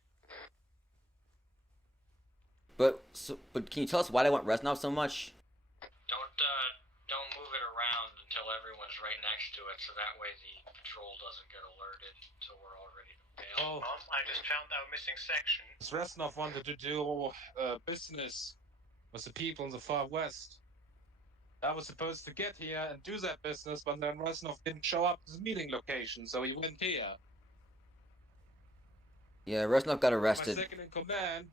But can you tell us why they want Reznov so much? Don't move it around until everyone's right next to it, so that way the patrol doesn't get alerted until we're all ready to bail. Oh, I just found our missing section. Reznov wanted to do business with the people in the far west. I was supposed to get here and do that business, but then Reznov didn't show up at his meeting location, so he went here. Yeah, Reznov got My arrested. second in command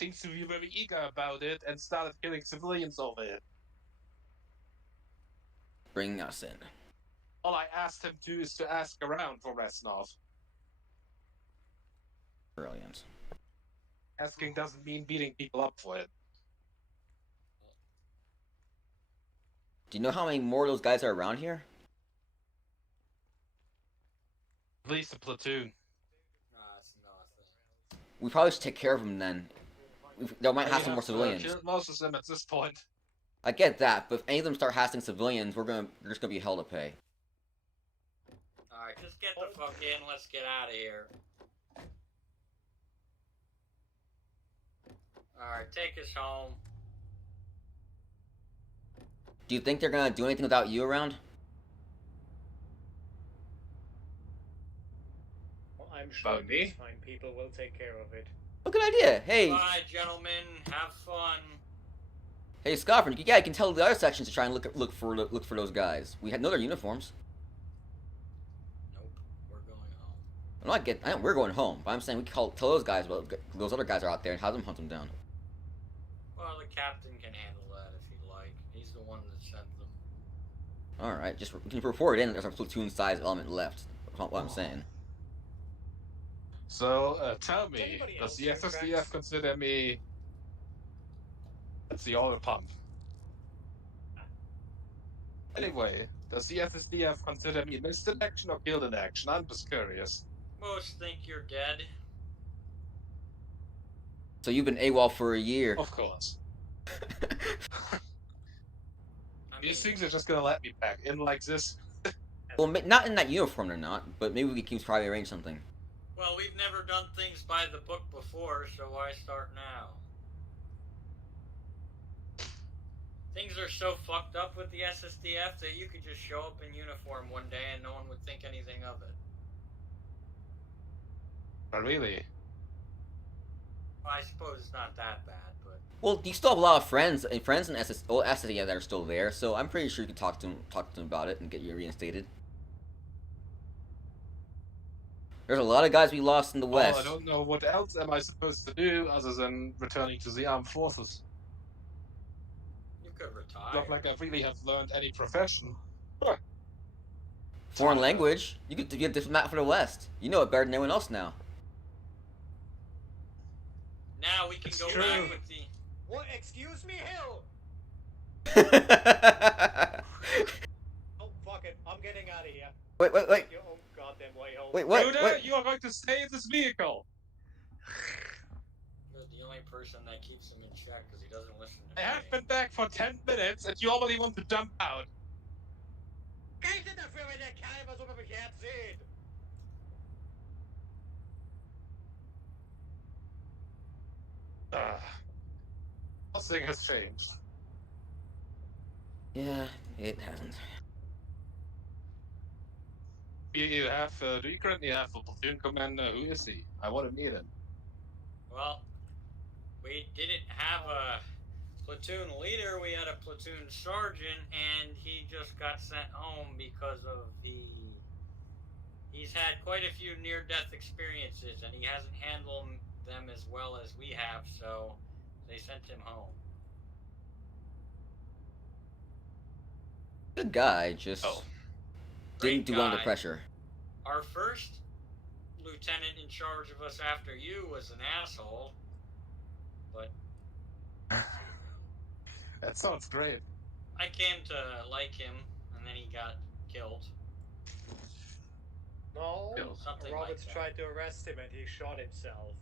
seems to be very eager about it and started killing civilians over it. Bringing us in. All I asked him to is to ask around for Reznov. Brilliant. Asking doesn't mean beating people up for it. Do you know how many more of those guys are around here? At least a platoon. It's nothing. We probably should take care of them then. They might have some more civilians. Killed most of them at this point. I get that, but if any of them start hassling civilians, we're just gonna be hell to pay. Alright, just get the fuck in, let's get out of here. Alright, take us home. Do you think they're gonna do anything without you around? Well, I'm sure About me? these fine people will take care of it. Oh, good idea. Hey, Bye, gentlemen. Have fun. hey, Scoffer, yeah, you can tell the other sections to try and look for those guys. We know their uniforms. Nope, we're going home. We're going home, but I'm saying we can tell those guys about those other guys are out there and have them hunt them down. Well, the captain can handle that if he'd like. He's the one that sent them. All right, we can report it in. There's a platoon-sized element left. That's not what I'm saying. So, tell me, Anybody does the else have SSDF tracks? consider me... That's the oil pump. Anyway, does the SSDF consider me missed in action or killed in action? I'm just curious. Most think you're dead. So you've been AWOL for a year. Of course. I These things are just gonna let me back in like this. Well, not in that uniform, they're not. But maybe we can probably arrange something. well, we've never done things by the book before, so why start now? Things are so fucked up with the SSDF that you could just show up in uniform one day and no one would think anything of it. But really, Well, I suppose it's not that bad, but Well, you still have a lot of friends in SSDF that are still there, so I'm pretty sure you could talk to them about it and get you reinstated. There's a lot of guys we lost in the well, West. I don't know what else am I supposed to do other than returning to the armed forces. you could retire. Not like I really have learned any profession. Foreign language. You could be a diplomat for the West. You know it better than anyone else now. Now we can It's go true. back with the... What? Excuse me, Hill? Oh, fuck it. I'm getting out of here. Wait. Take your own goddamn way home. Wait, what? Yoda, What? you are going to stay in this vehicle. You're the only person that keeps him in check because he doesn't listen to I me. have been back for 10 minutes and you already want to jump out. Geht denn dafür, wenn der Kerl was über mich herzieht? Nothing has changed. Yeah, it hasn't. You have, do you currently have a platoon commander? Who is he? I want to meet him. Well, we didn't have a platoon leader. We had a platoon sergeant, and he just got sent home because of he's had quite a few near-death experiences, and he hasn't handled them as well as we have, so they sent him home. Good guy, just Oh. didn't Great do well under guy. pressure. Our first lieutenant in charge of us after you was an asshole, but That sounds great. I came to like him, and then he got killed. No, Something Roberts like that. tried to arrest him and he shot himself.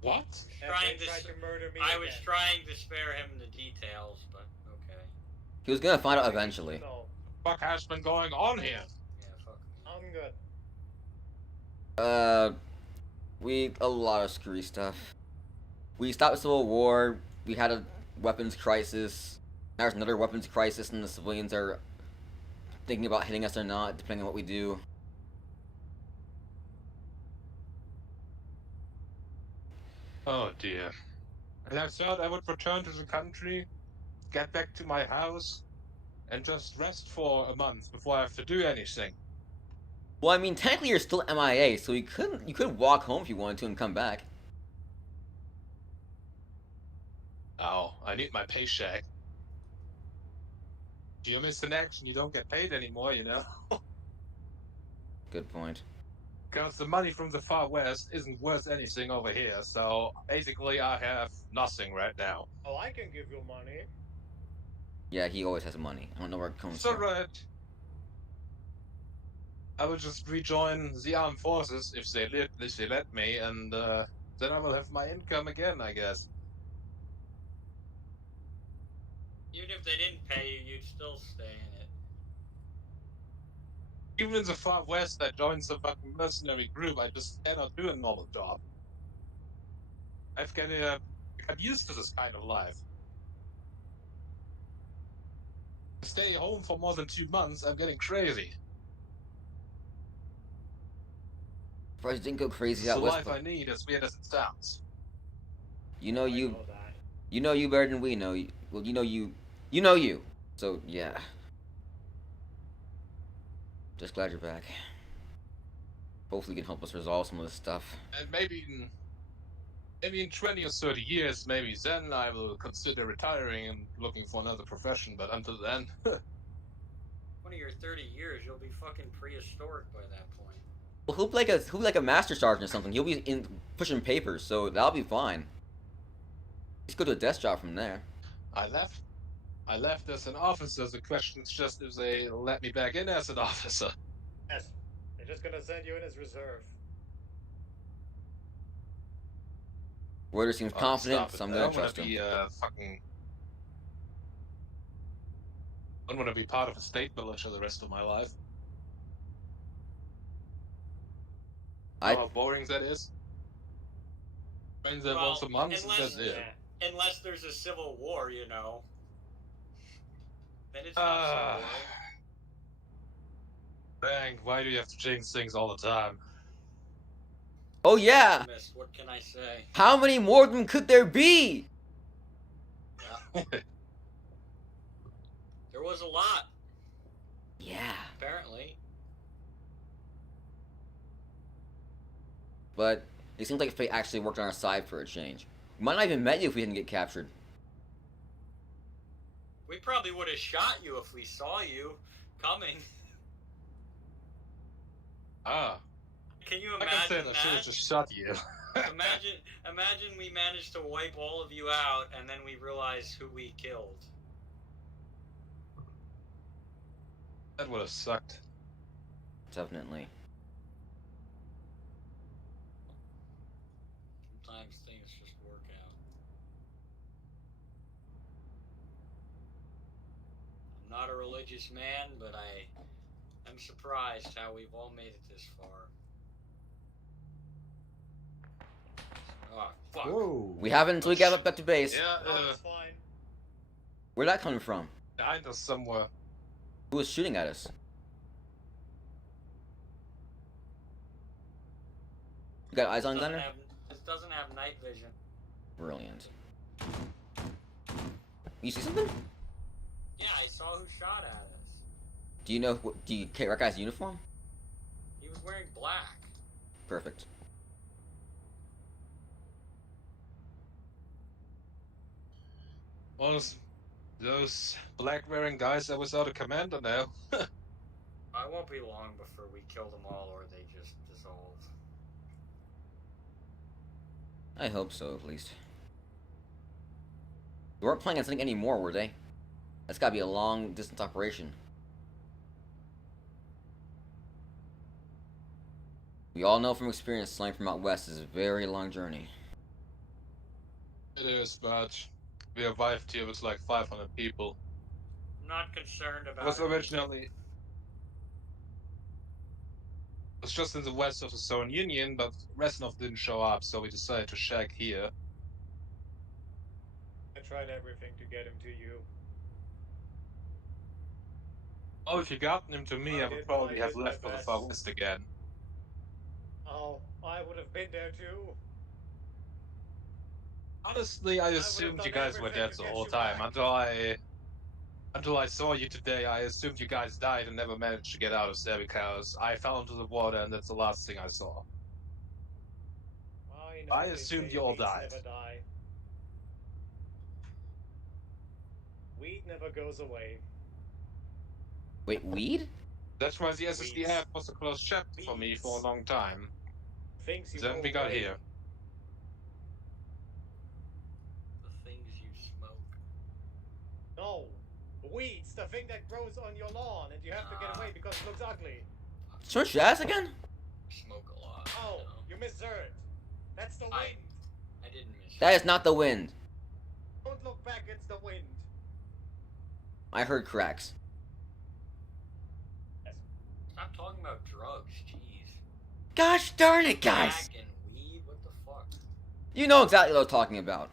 What? And they tried to murder me I again. was trying to spare him the details, but okay. He was gonna find out eventually. No, What has been going on here? Yeah, fuck me. I'm good. A lot of screwy stuff. We stopped the Civil War. We had a weapons crisis. Now there's another weapons crisis, and the civilians are thinking about hitting us or not, depending on what we do. Oh dear. And I thought I would return to the country, get back to my house, and just rest for a month before I have to do anything. Well, I mean, technically you're still MIA, so you could walk home if you wanted to and come back. Oh, I need my paycheck. If you miss an action, you don't get paid anymore, you know? Good point. Because the money from the Far West isn't worth anything over here, so basically I have nothing right now. Oh, I can give you money. Yeah, he always has money. I don't know where it comes It's from. alright. I will just rejoin the armed forces if they let me, and then I will have my income again, I guess. Even if they didn't pay you, you'd still stay in it. Even in the Far West, I joined some fucking mercenary group. I just cannot do a normal job. I've got used to this kind of life. To stay home for more than 2 months, I'm getting crazy. Surprised you didn't go crazy It's out the west. life I need, as weird as it sounds. You know I you. know that. You know you better than we know you. Well, you know you. You know you. So yeah. Just glad you're back. Hopefully you can help us resolve some of this stuff. And maybe in 20 or 30 years, maybe then I will consider retiring and looking for another profession. But until then, 20 or 30 years, you'll be fucking prehistoric by that point. Well, he'll be like a master sergeant or something. He'll be in pushing papers, so that'll be fine. Just go to a desk job from there. I left as an officer. The question is just if they let me back in as an officer. Yes, they're just gonna send you in as reserve. Warder seems confident, Stop it. so I'm I gonna don't want trust to him. be I don't want to be part of a state militia the rest of my life. How boring that is. Train them once a month, and that's it. Unless there's a civil war, you know. Then it's not so boring. Dang, why do you have to change things all the time? Oh yeah! What can I say? How many more of them could there be? Yeah. There was a lot. Yeah. Apparently. But it seems like fate actually worked on our side for a change. We might not even met you if we didn't get captured. We probably would have shot you if we saw you coming. Ah. Can you I imagine can say that I should have just shot you. imagine we managed to wipe all of you out and then we realize who we killed. That would have sucked. Definitely. Sometimes things just work out. I'm not a religious man, but I'm surprised how we've all made it this far. Oh, fuck. Whoa. We haven't until we get back to base. Yeah, Oh, it's fine. Where'd that come from? Behind us somewhere. Who was shooting at us? You got eyes on Gunner? This doesn't have night vision. Brilliant. You see something? Yeah, I saw who shot at us. Do you know? Do you recognize the uniform? He was wearing black. Perfect. One of those black-wearing guys that was our commander now. I won't be long before we kill them all or they just dissolve. I hope so, at least. They weren't planning on sending any more, were they? That's gotta be a long-distance operation. We all know from experience flying from out west is a very long journey. It is, but we arrived here with like 500 people. I'm not concerned It about was it. originally... It was just in the west of the Savorian Union, but Reznov didn't show up, so we decided to shack here. I tried everything to get him to you. Oh, if you gotten him to me, I would probably have left for the far west again. Oh, I would have been there too. Honestly, I assumed you guys were dead the whole time. Until I saw you today, I assumed you guys died and never managed to get out of there because I fell into the water and that's the last thing I saw. I assumed you all died. Never die. Weed never goes away. Wait, weed? That's why the SSDF was a closed chapter for me for a long time. Things you Then we got here. The things you smoke. No, weeds, the thing that grows on your lawn, and you have to get away because it looks ugly. Search your ass again? Smoke a lot. Oh, You know? you misheard. That's the wind. I didn't miss That is not the wind. Don't look back, it's the wind. I heard cracks. Stop talking about drugs, jeez. Gosh darn it, guys! Crack and weed, what the fuck? You know exactly what I'm talking about.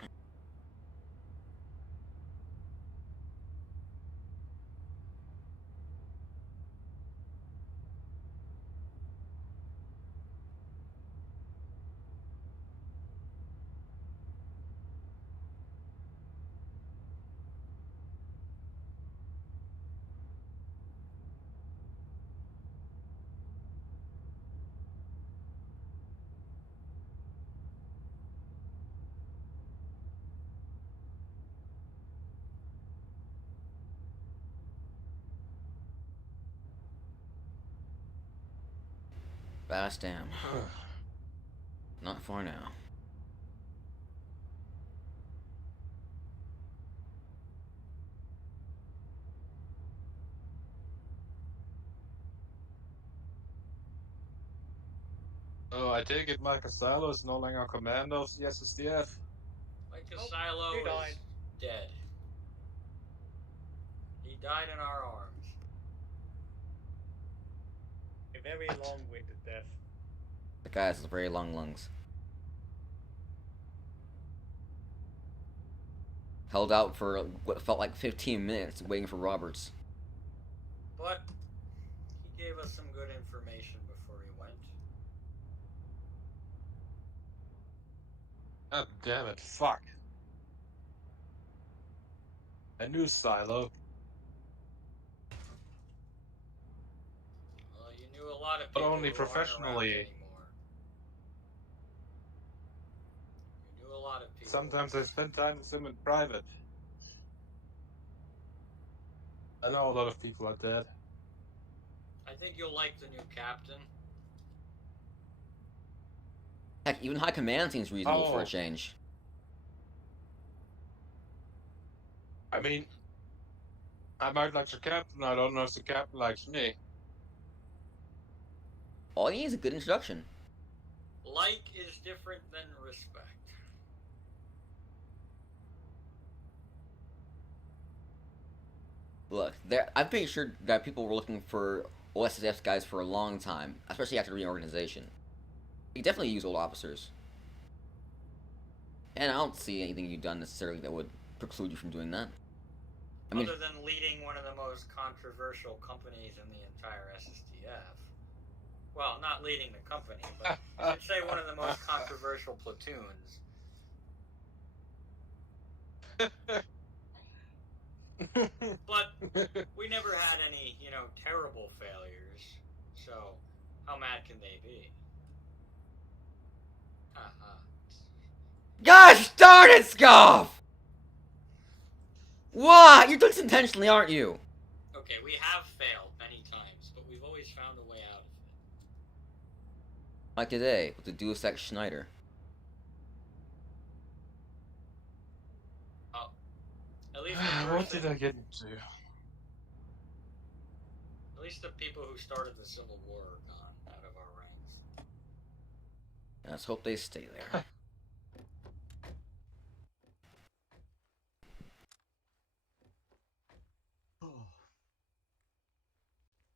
Fast down. Not far now. Oh, I take it Mike Silo is no longer commander of the SSDF. Like Nope, Silo he is died. dead. He died in our arms. A very long-winded death. The guy has very long lungs. Held out for what felt like 15 minutes waiting for Roberts. But he gave us some good information before he went. God damn it, fuck. I knew Silo. Well, you knew a lot of But people only who aren't around professionally. anymore. You knew a lot of people. Sometimes I spend time with them in private. I know a lot of people are dead. I think you'll like the new captain. Heck, even high command seems reasonable for a change. I mean, I might like the captain, I don't know if the captain likes me. All you need is a good introduction. Like is different than respect. Look, I'm pretty sure that people were looking for OSSF guys for a long time, especially after the reorganization. You definitely use old officers. And I don't see anything you've done necessarily that would preclude you from doing that. I mean, Other than leading one of the most controversial companies in the entire SSDF. Well, not leading the company, but I should say one of the most controversial platoons. But we never had any, terrible failures. So, how mad can they be? Haha. gosh darn it, Scoff! Why? You're doing this intentionally, aren't you? Okay, we have failed many times, but we've always found a way out of it. Like today, with the Deus Ex Schneider. Oh. At least the person, What did I get into? At least the people who started the Civil War are gone out of our ranks. Let's hope they stay there.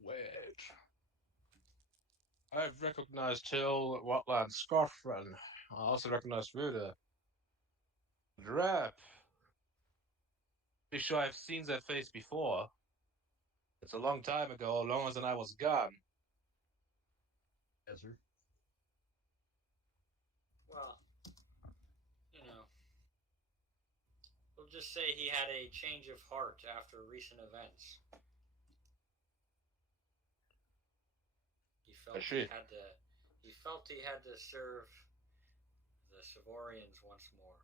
Wait. I've recognized Hill, Watland, Scoffman. I also recognize Ruda. Drap. Pretty sure I've seen that face before. It's a long time ago, longer than I was gone. Yes, sir. Well, we'll just say he had a change of heart after recent events. He felt he had to serve the Savorians once more.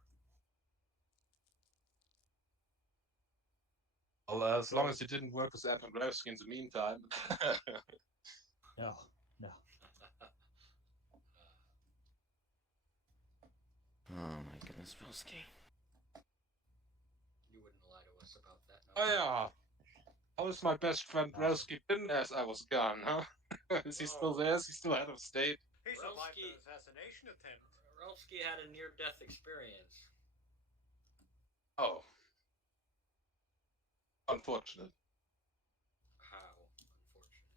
Well, as long as you didn't work with Admiral Grevsky in the meantime. No, no. Oh my goodness, Bilski. You wouldn't lie to us about that. No? Oh yeah. How is my best friend Grevsky been as I was gone, huh? Is he still there? Is he still head of state? He survived an assassination attempt. Relsky had a near-death experience. Oh. Unfortunate. How unfortunate.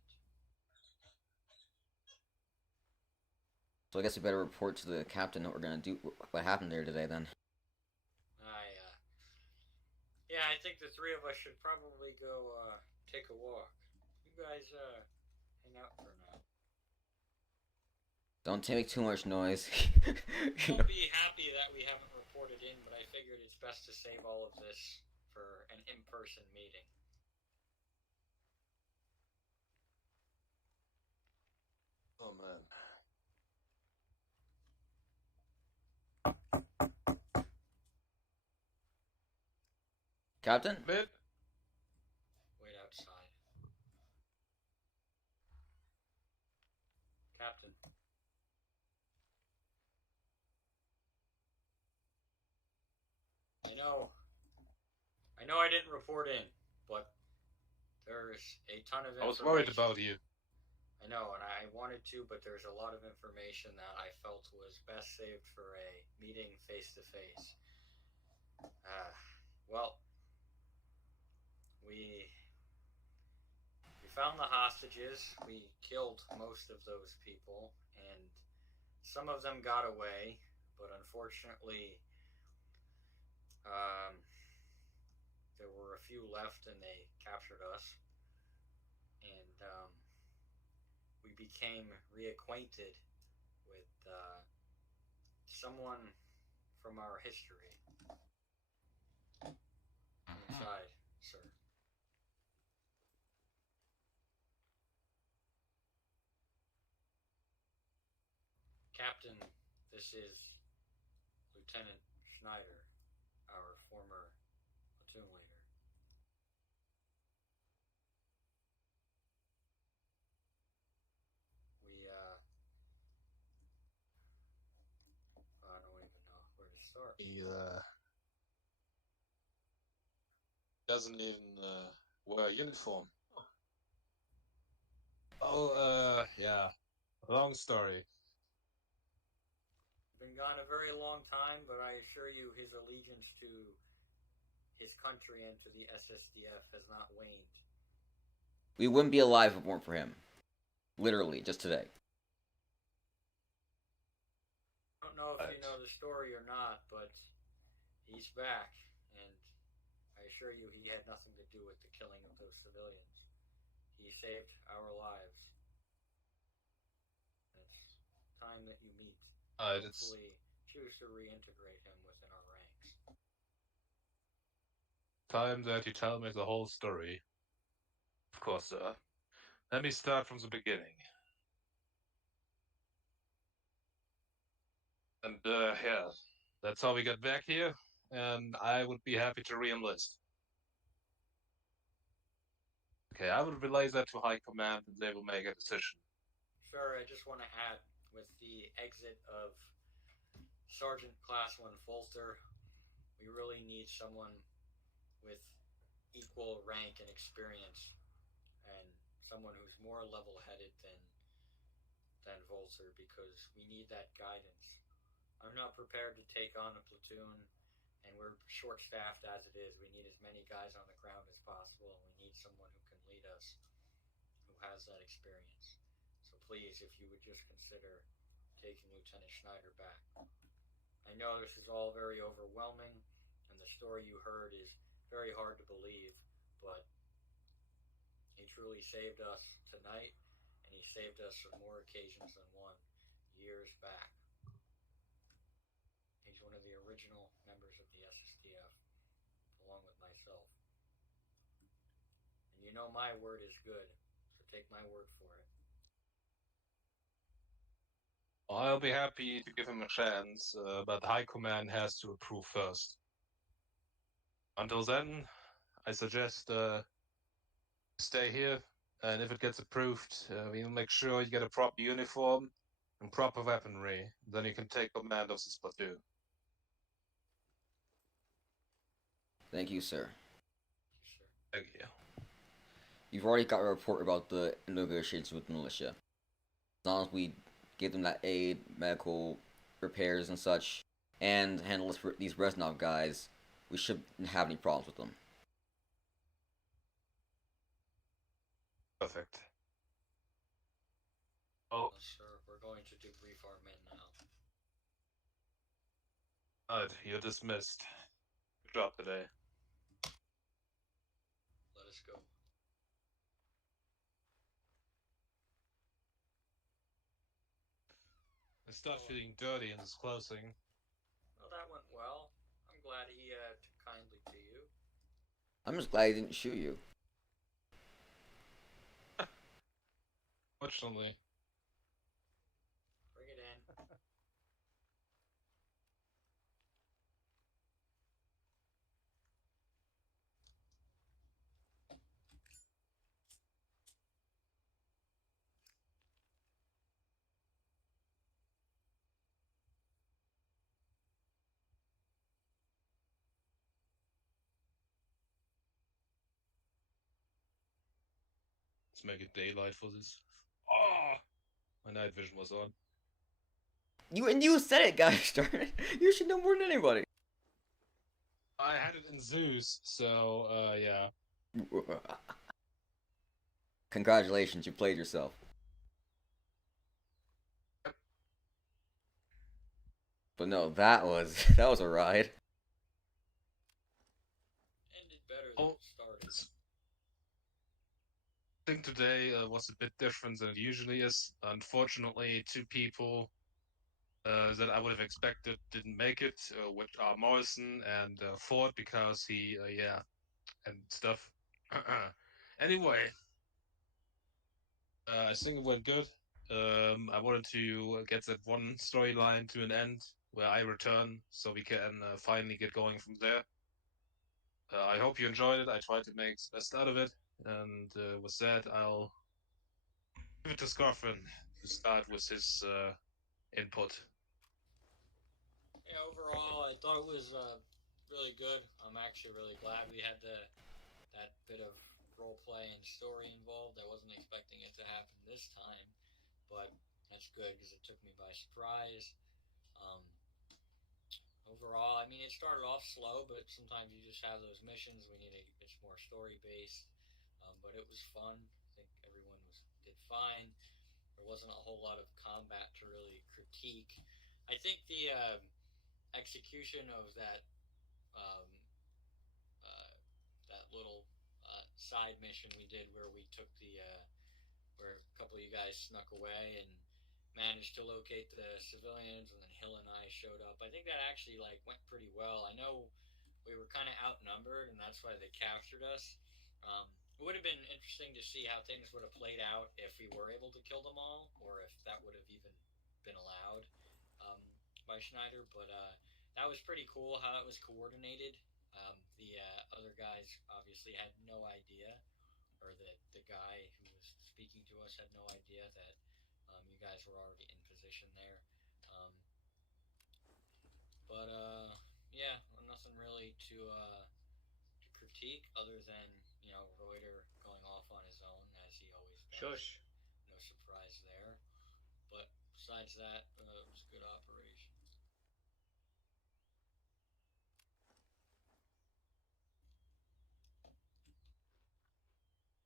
So I guess we better report to the captain what we're gonna do, what happened there today then. Yeah, I think the three of us should probably go, take a walk. You guys, hang out for now. Don't make too much noise. You'll be happy that we haven't reported in, but I figured it's best to save all of this for an in-person meeting. Oh man. Captain? Bit? Wait outside. Captain. I know I didn't report in, but there's a ton of information. I was worried about you. I know, and I wanted to, but there's a lot of information that I felt was best saved for a meeting face-to-face. Well, we found the hostages. We killed most of those people, and some of them got away, but unfortunately, there were a few left, and they captured us. And we became reacquainted with someone from our history. Inside, sir. Captain, this is Lieutenant Schneider, our former platoon leader. I don't even know where to start. He doesn't even wear a uniform. Oh, yeah. Long story. Been gone a very long time, but I assure you his allegiance to his country and to the SSDF has not waned. We wouldn't be alive if it weren't for him. Literally, just today. I don't know if you know the story or not, but he's back, and I assure assure you he had nothing to do with the killing of those civilians. He saved our lives. It's time that you meet. Hopefully, choose to reintegrate him within our ranks. Time that you tell me the whole story. Of course, sir. Let me start from the beginning. And, yeah, that's how we got back here, and I would be happy to re-enlist. Okay, I will relay that to High Command, and they will make a decision. Sir, I just want to add, with the exit of Sergeant Class 1 Folter, we really need someone with equal rank and experience, and someone who's more level-headed than Volter, because we need that guidance. I'm not prepared to take on a platoon, and we're short-staffed as it is. We need as many guys on the ground as possible, and we need someone who can lead us, who has that experience. So please, if you would just consider taking Lieutenant Schneider back. I know this is all very overwhelming, and the story you heard is very hard to believe, but he truly saved us tonight, and he saved us on more occasions than one years back. He's one of the original members of the SSDF, along with myself. And you know my word is good, so take my word for it. I'll be happy to give him a chance, but High Command has to approve first. Until then, I suggest stay here, and if it gets approved, we'll make sure you get a proper uniform and proper weaponry. Then you can take command of this platoon. Thank you, sir. Sure. Thank you. You've already got a report about the negotiations with the militia. As long as we give them that aid, medical repairs and such, and handle these Reznov guys, we shouldn't have any problems with them. Perfect. Oh, Sir, we're going to debrief our men now. alright, you're dismissed. Good job today. Let us go. I start feeling dirty in this closing. Well, that went well. I'm glad he took kindly to you. I'm just glad he didn't shoot you. Fortunately. Bring it in. Let's make it daylight for this. Oh! My night vision was on. You said it, guys. Darn it. You should know more than anybody. I had it in Zeus, so, yeah. Congratulations, you played yourself. But no, that was a ride. Ended better than it started. I think today was a bit different than it usually is. Unfortunately, two people that I would have expected didn't make it, which are Morrison and Ford, because he, yeah, and stuff. Anyway, I think it went good. I wanted to get that one storyline to an end where I return, so we can finally get going from there. I hope you enjoyed it. I tried to make the best out of it, and with that, I'll give it to Scarfin to start with his input. Yeah, overall, I thought it was really good. I'm actually really glad we had that bit of role play and story involved. I wasn't expecting it to happen this time, but that's good because it took me by surprise. Overall, I mean, it started off slow, but sometimes you just have those missions. It's more story based, but it was fun. I think everyone did fine. There wasn't a whole lot of combat to really critique. I think the execution of that side mission we did where we took where a couple of you guys snuck away and managed to locate the civilians, and then Hill and I showed up. I think that actually went pretty well. I know we were kind of outnumbered, and that's why they captured us. It would have been interesting to see how things would have played out if we were able to kill them all, or if that would have even been allowed by Schneider. But that was pretty cool how it was coordinated. The other guys obviously had no idea, or the guy who was speaking to us had no idea that you guys were already in position there. Um, but yeah, nothing really to critique other than Reuter going off on his own as he always does. Shush. No surprise there. But besides that, it was good operation.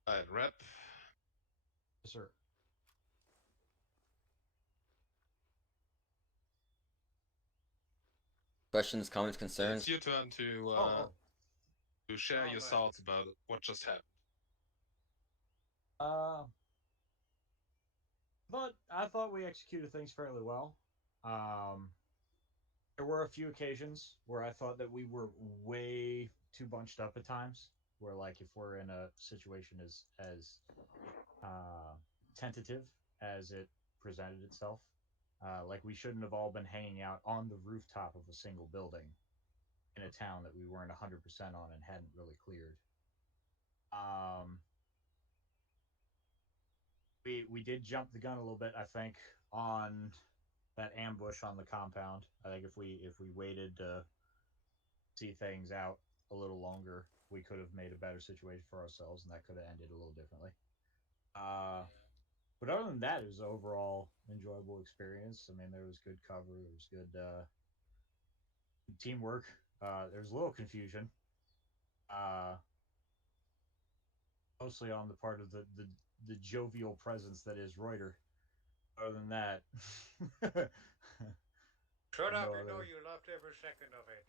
Alright, Rep. Yes, sir. Questions, comments, It's concerns? your turn to share your thoughts about what just happened. But I thought we executed things fairly well. There were a few occasions where I thought that we were way too bunched up at times. Where, like, if we're in a situation as tentative as it presented itself, like we shouldn't have all been hanging out on the rooftop of a single building in a town that we weren't 100% on and hadn't really cleared. We did jump the gun a little bit, I think, on that ambush on the compound. I think if we waited to see things out a little longer, we could have made a better situation for ourselves, and that could have ended a little differently. But other than that, it was an overall enjoyable experience. I mean, there was good cover, there was good teamwork. There was a little confusion, mostly on the part of the jovial presence that is Reuter. Other than that, Shut up, no you know other. you loved every second of it.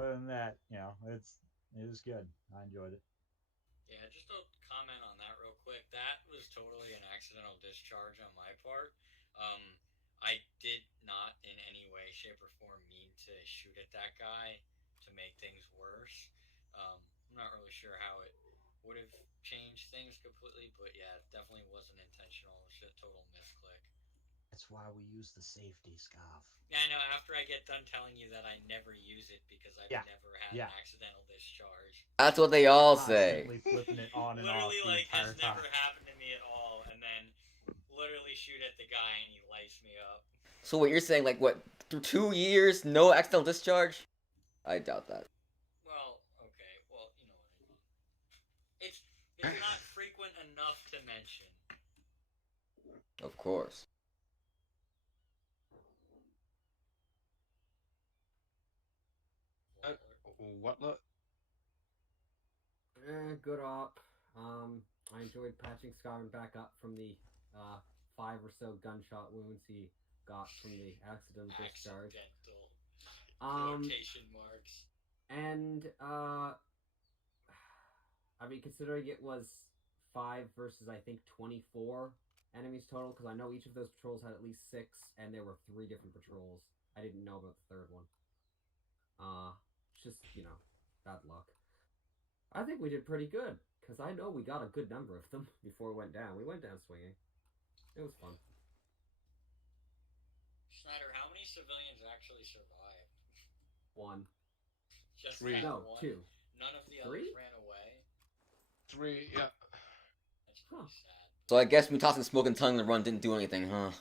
Other than that, it was good. I enjoyed it. Yeah, just to comment on that real quick. That was totally an accidental discharge on my part. Um, I did not in any way, shape, or form mean to shoot at that guy to make things worse. I'm not really sure how it would have changed things completely, but yeah, it definitely wasn't intentional. It was a total misclick. That's why we use the safety scarf. Yeah, I know. After I get done telling you that I never use it because I've never had an accidental discharge. That's what they all say. Constantly flipping it on and Literally, off the entire has time. never happened to me at all, and then literally shoot at the guy and he lights me up. So what you're saying, like what, through 2 years, no accidental discharge? I doubt that. Well, okay, well, you know what I mean. It's not frequent enough to mention. Of course. What? Good op. I enjoyed patching Skyrim back up from the 5 or so gunshot wounds he got from the accidental discharge. Quotation marks. And I mean, considering it was 5 versus I think 24 enemies total, because I know each of those patrols had at least 6, and there were 3 different patrols. I didn't know about the third one. Just, bad luck. I think we did pretty good, because I know we got a good number of them before we went down. We went down swinging. It was fun. Schneider, how many civilians actually survived? 1. Just 3. No, one? 2. None of the 3? others ran away? 3, yeah. That's pretty sad. So I guess me tossing smoke and tongue in the run didn't do anything, huh?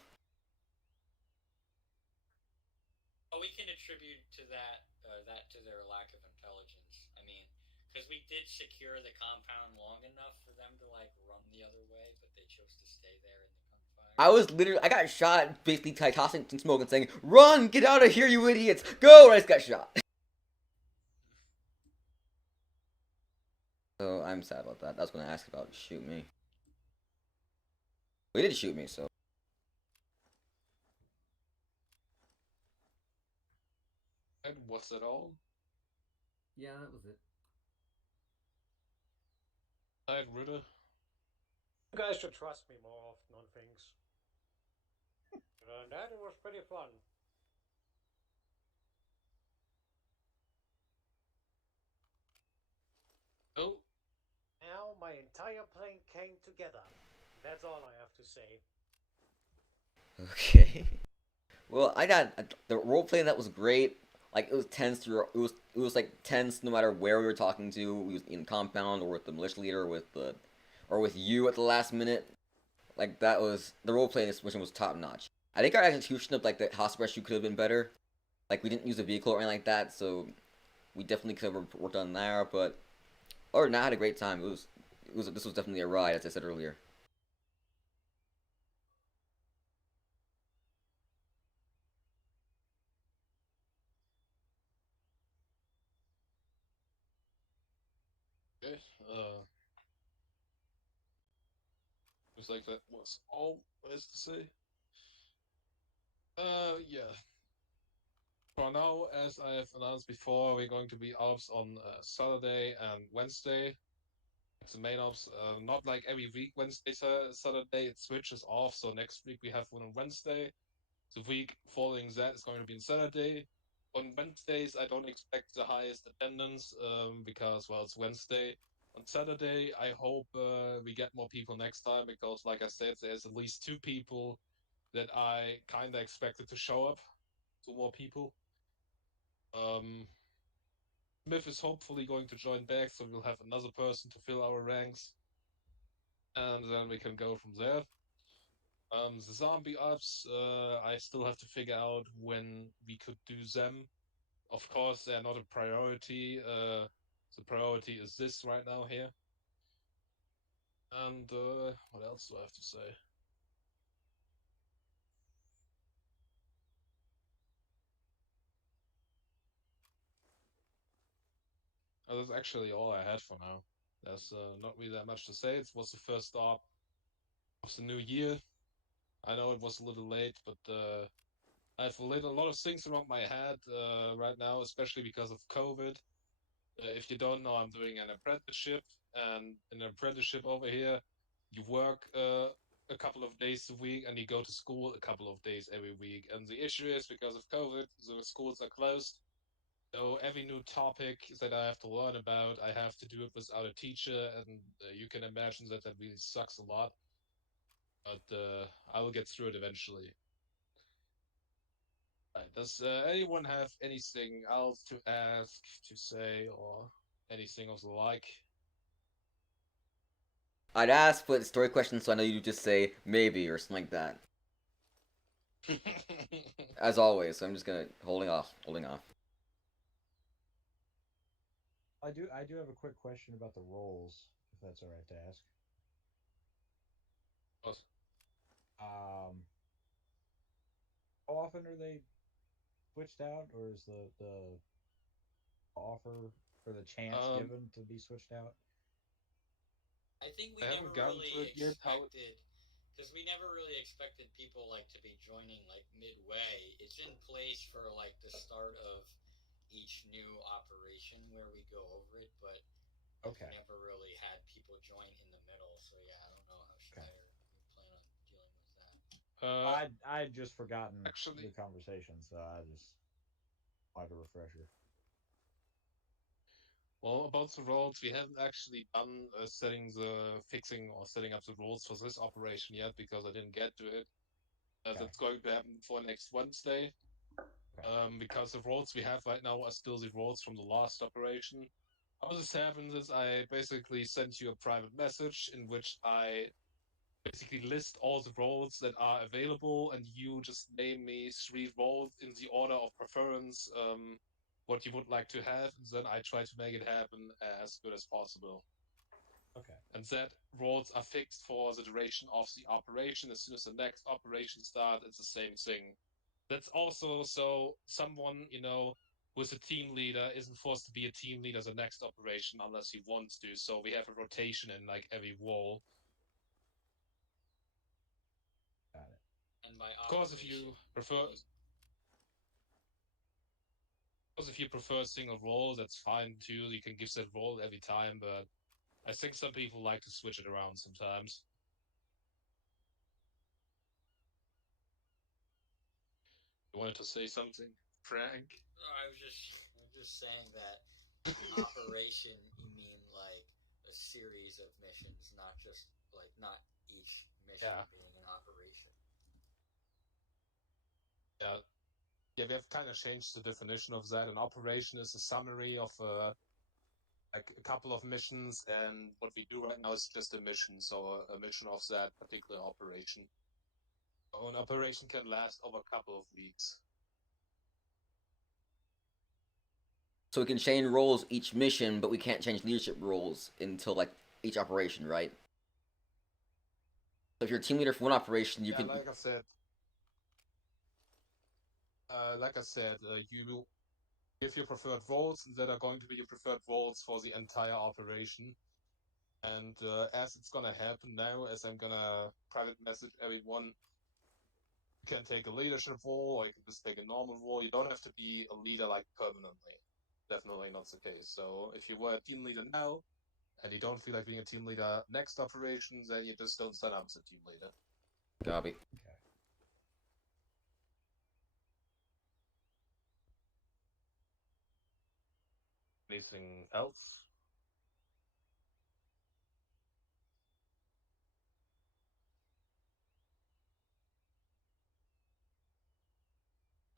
Well, we can attribute to that to their lack of intelligence. I mean, because we did secure the compound long enough for them to run the other way, but they chose to stay there in the gunfire. I got shot basically tossing some smoke and saying, "Run! Get out of here, you idiots! Go!" I just got shot. So I'm sad about that. I was going to ask about shoot me. They did shoot me, so. And what's that all? Yeah, that was it. Alright, Ritter. You guys should trust me more often on things. That was pretty fun. Oh, Now my entire plane came together. That's all I have to say. Okay. Well, I got the role playing that was great. Like it was tense through. It was like tense no matter where we were talking to. We was in compound or with the militia leader, or with you at the last minute. Like that was the role playing this mission was top notch. I think our execution of like the house rescue could have been better. Like we didn't use a vehicle or anything like that, so we definitely could have worked on there. But other than that, I had a great time. This was definitely a ride, as I said earlier. okay. Looks like that was all there is to say. Yeah. For now, as I have announced before, we're going to be ops on Saturday and Wednesday. It's the main ops, not like every week, Wednesday, Saturday, it switches off. So next week we have one on Wednesday. The week following that is going to be on Saturday. On Wednesdays, I don't expect the highest attendance because, well, it's Wednesday. On Saturday, I hope we get more people next time because, like I said, there's at least 2 people that I kind of expected to show up. 2 more people. Smith is hopefully going to join back, so we'll have another person to fill our ranks. And then we can go from there. The zombie ops, I still have to figure out when we could do them. Of course, they're not a priority. The priority is this right now here. And what else do I have to say? That's actually all I had for now. There's not really that much to say. It was the first stop of the new year. I know it was a little late, but I have a lot of things around my head right now, especially because of COVID. If you don't know, I'm doing an apprenticeship, and in an apprenticeship over here, you work a couple of days a week and you go to school a couple of days every week. And the issue is because of COVID, the schools are closed. So every new topic that I have to learn about, I have to do it without a teacher, and you can imagine that that really sucks a lot. But I will get through it eventually. Right. Does anyone have anything else to ask, to say, or anything of the like? I'd ask, but story questions, so I know you just say maybe or something like that. As always, so I'm just gonna holding off. I do have a quick question about the roles, if that's all right to ask. What? How often are they switched out, or is the offer or the chance given to be switched out? I think we I never haven't gotten really to it yet. expected, because we never really expected people like to be joining like midway. It's in place for like the start of each new operation where we go over it, but Okay. we never really had people join in the middle. So yeah, I don't know how Okay. Schneider we plan on dealing with that. I had just forgotten Actually, the conversation, so I just wanted a refresher. well, about the roles, we haven't actually done fixing or setting up the rules for this operation yet because I didn't get to it. Okay. That's going to happen for next Wednesday. Okay. Because the roles we have right now are still the roles from the last operation. How this happens is I basically sent you a private message in which I basically list all the roles that are available, and you just name me 3 roles in the order of preference, what you would like to have, and then I try to make it happen as good as possible. Okay. And that roles are fixed for the duration of the operation. As soon as the next operation starts, it's the same thing. That's also so someone, who's a team leader isn't forced to be a team leader the next operation unless he wants to. So we have a rotation in like every role. Got it. And by Of course, if you prefer single role, that's fine too. You can give that role every time, but I think some people like to switch it around sometimes. You wanted to say something, Frank? I was just saying that operation, you mean like a series of missions, not just like not each mission Yeah. being an operation. Yeah. Yeah, we have kind of changed the definition of that. An operation is a summary of like a couple of missions, and what we do right now is just a mission, so a mission of that particular operation. So an operation can last over a couple of weeks. So we can change roles each mission, but we can't change leadership roles until like each operation, right? So if you're a team leader for one operation, you Yeah, can. like I said, you give your preferred roles that are going to be your preferred roles for the entire operation. And as it's gonna happen now, as I'm gonna private message everyone, you can take a leadership role, or you can just take a normal role. You don't have to be a leader like permanently. Definitely not the case. So if you were a team leader now, and you don't feel like being a team leader next operations, then you just don't sign up as a team leader. Copy. Anything else?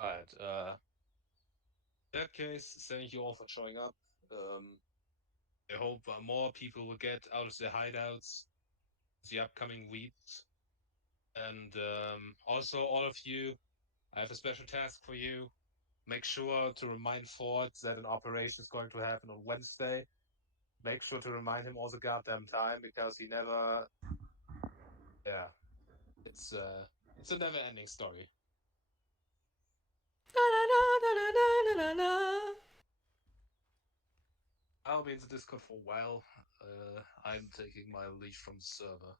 Alright, in that case, thank you all for showing up. I hope more people will get out of their hideouts the upcoming weeks. And also, all of you, I have a special task for you. Make sure to remind Ford that an operation is going to happen on Wednesday. Make sure to remind him all the goddamn time, because he never... Yeah. It's a never-ending story. I'll be in the Discord for a while. I'm taking my leave from the server.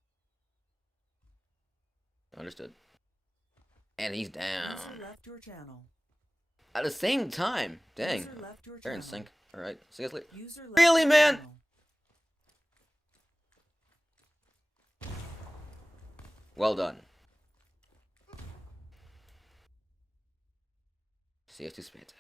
Understood. And he's down. User left your channel. At the same time. Dang. User left your They're in channel. sync. Alright. See you guys later. User left Really, your man? channel. Well done. CS2 Spanta.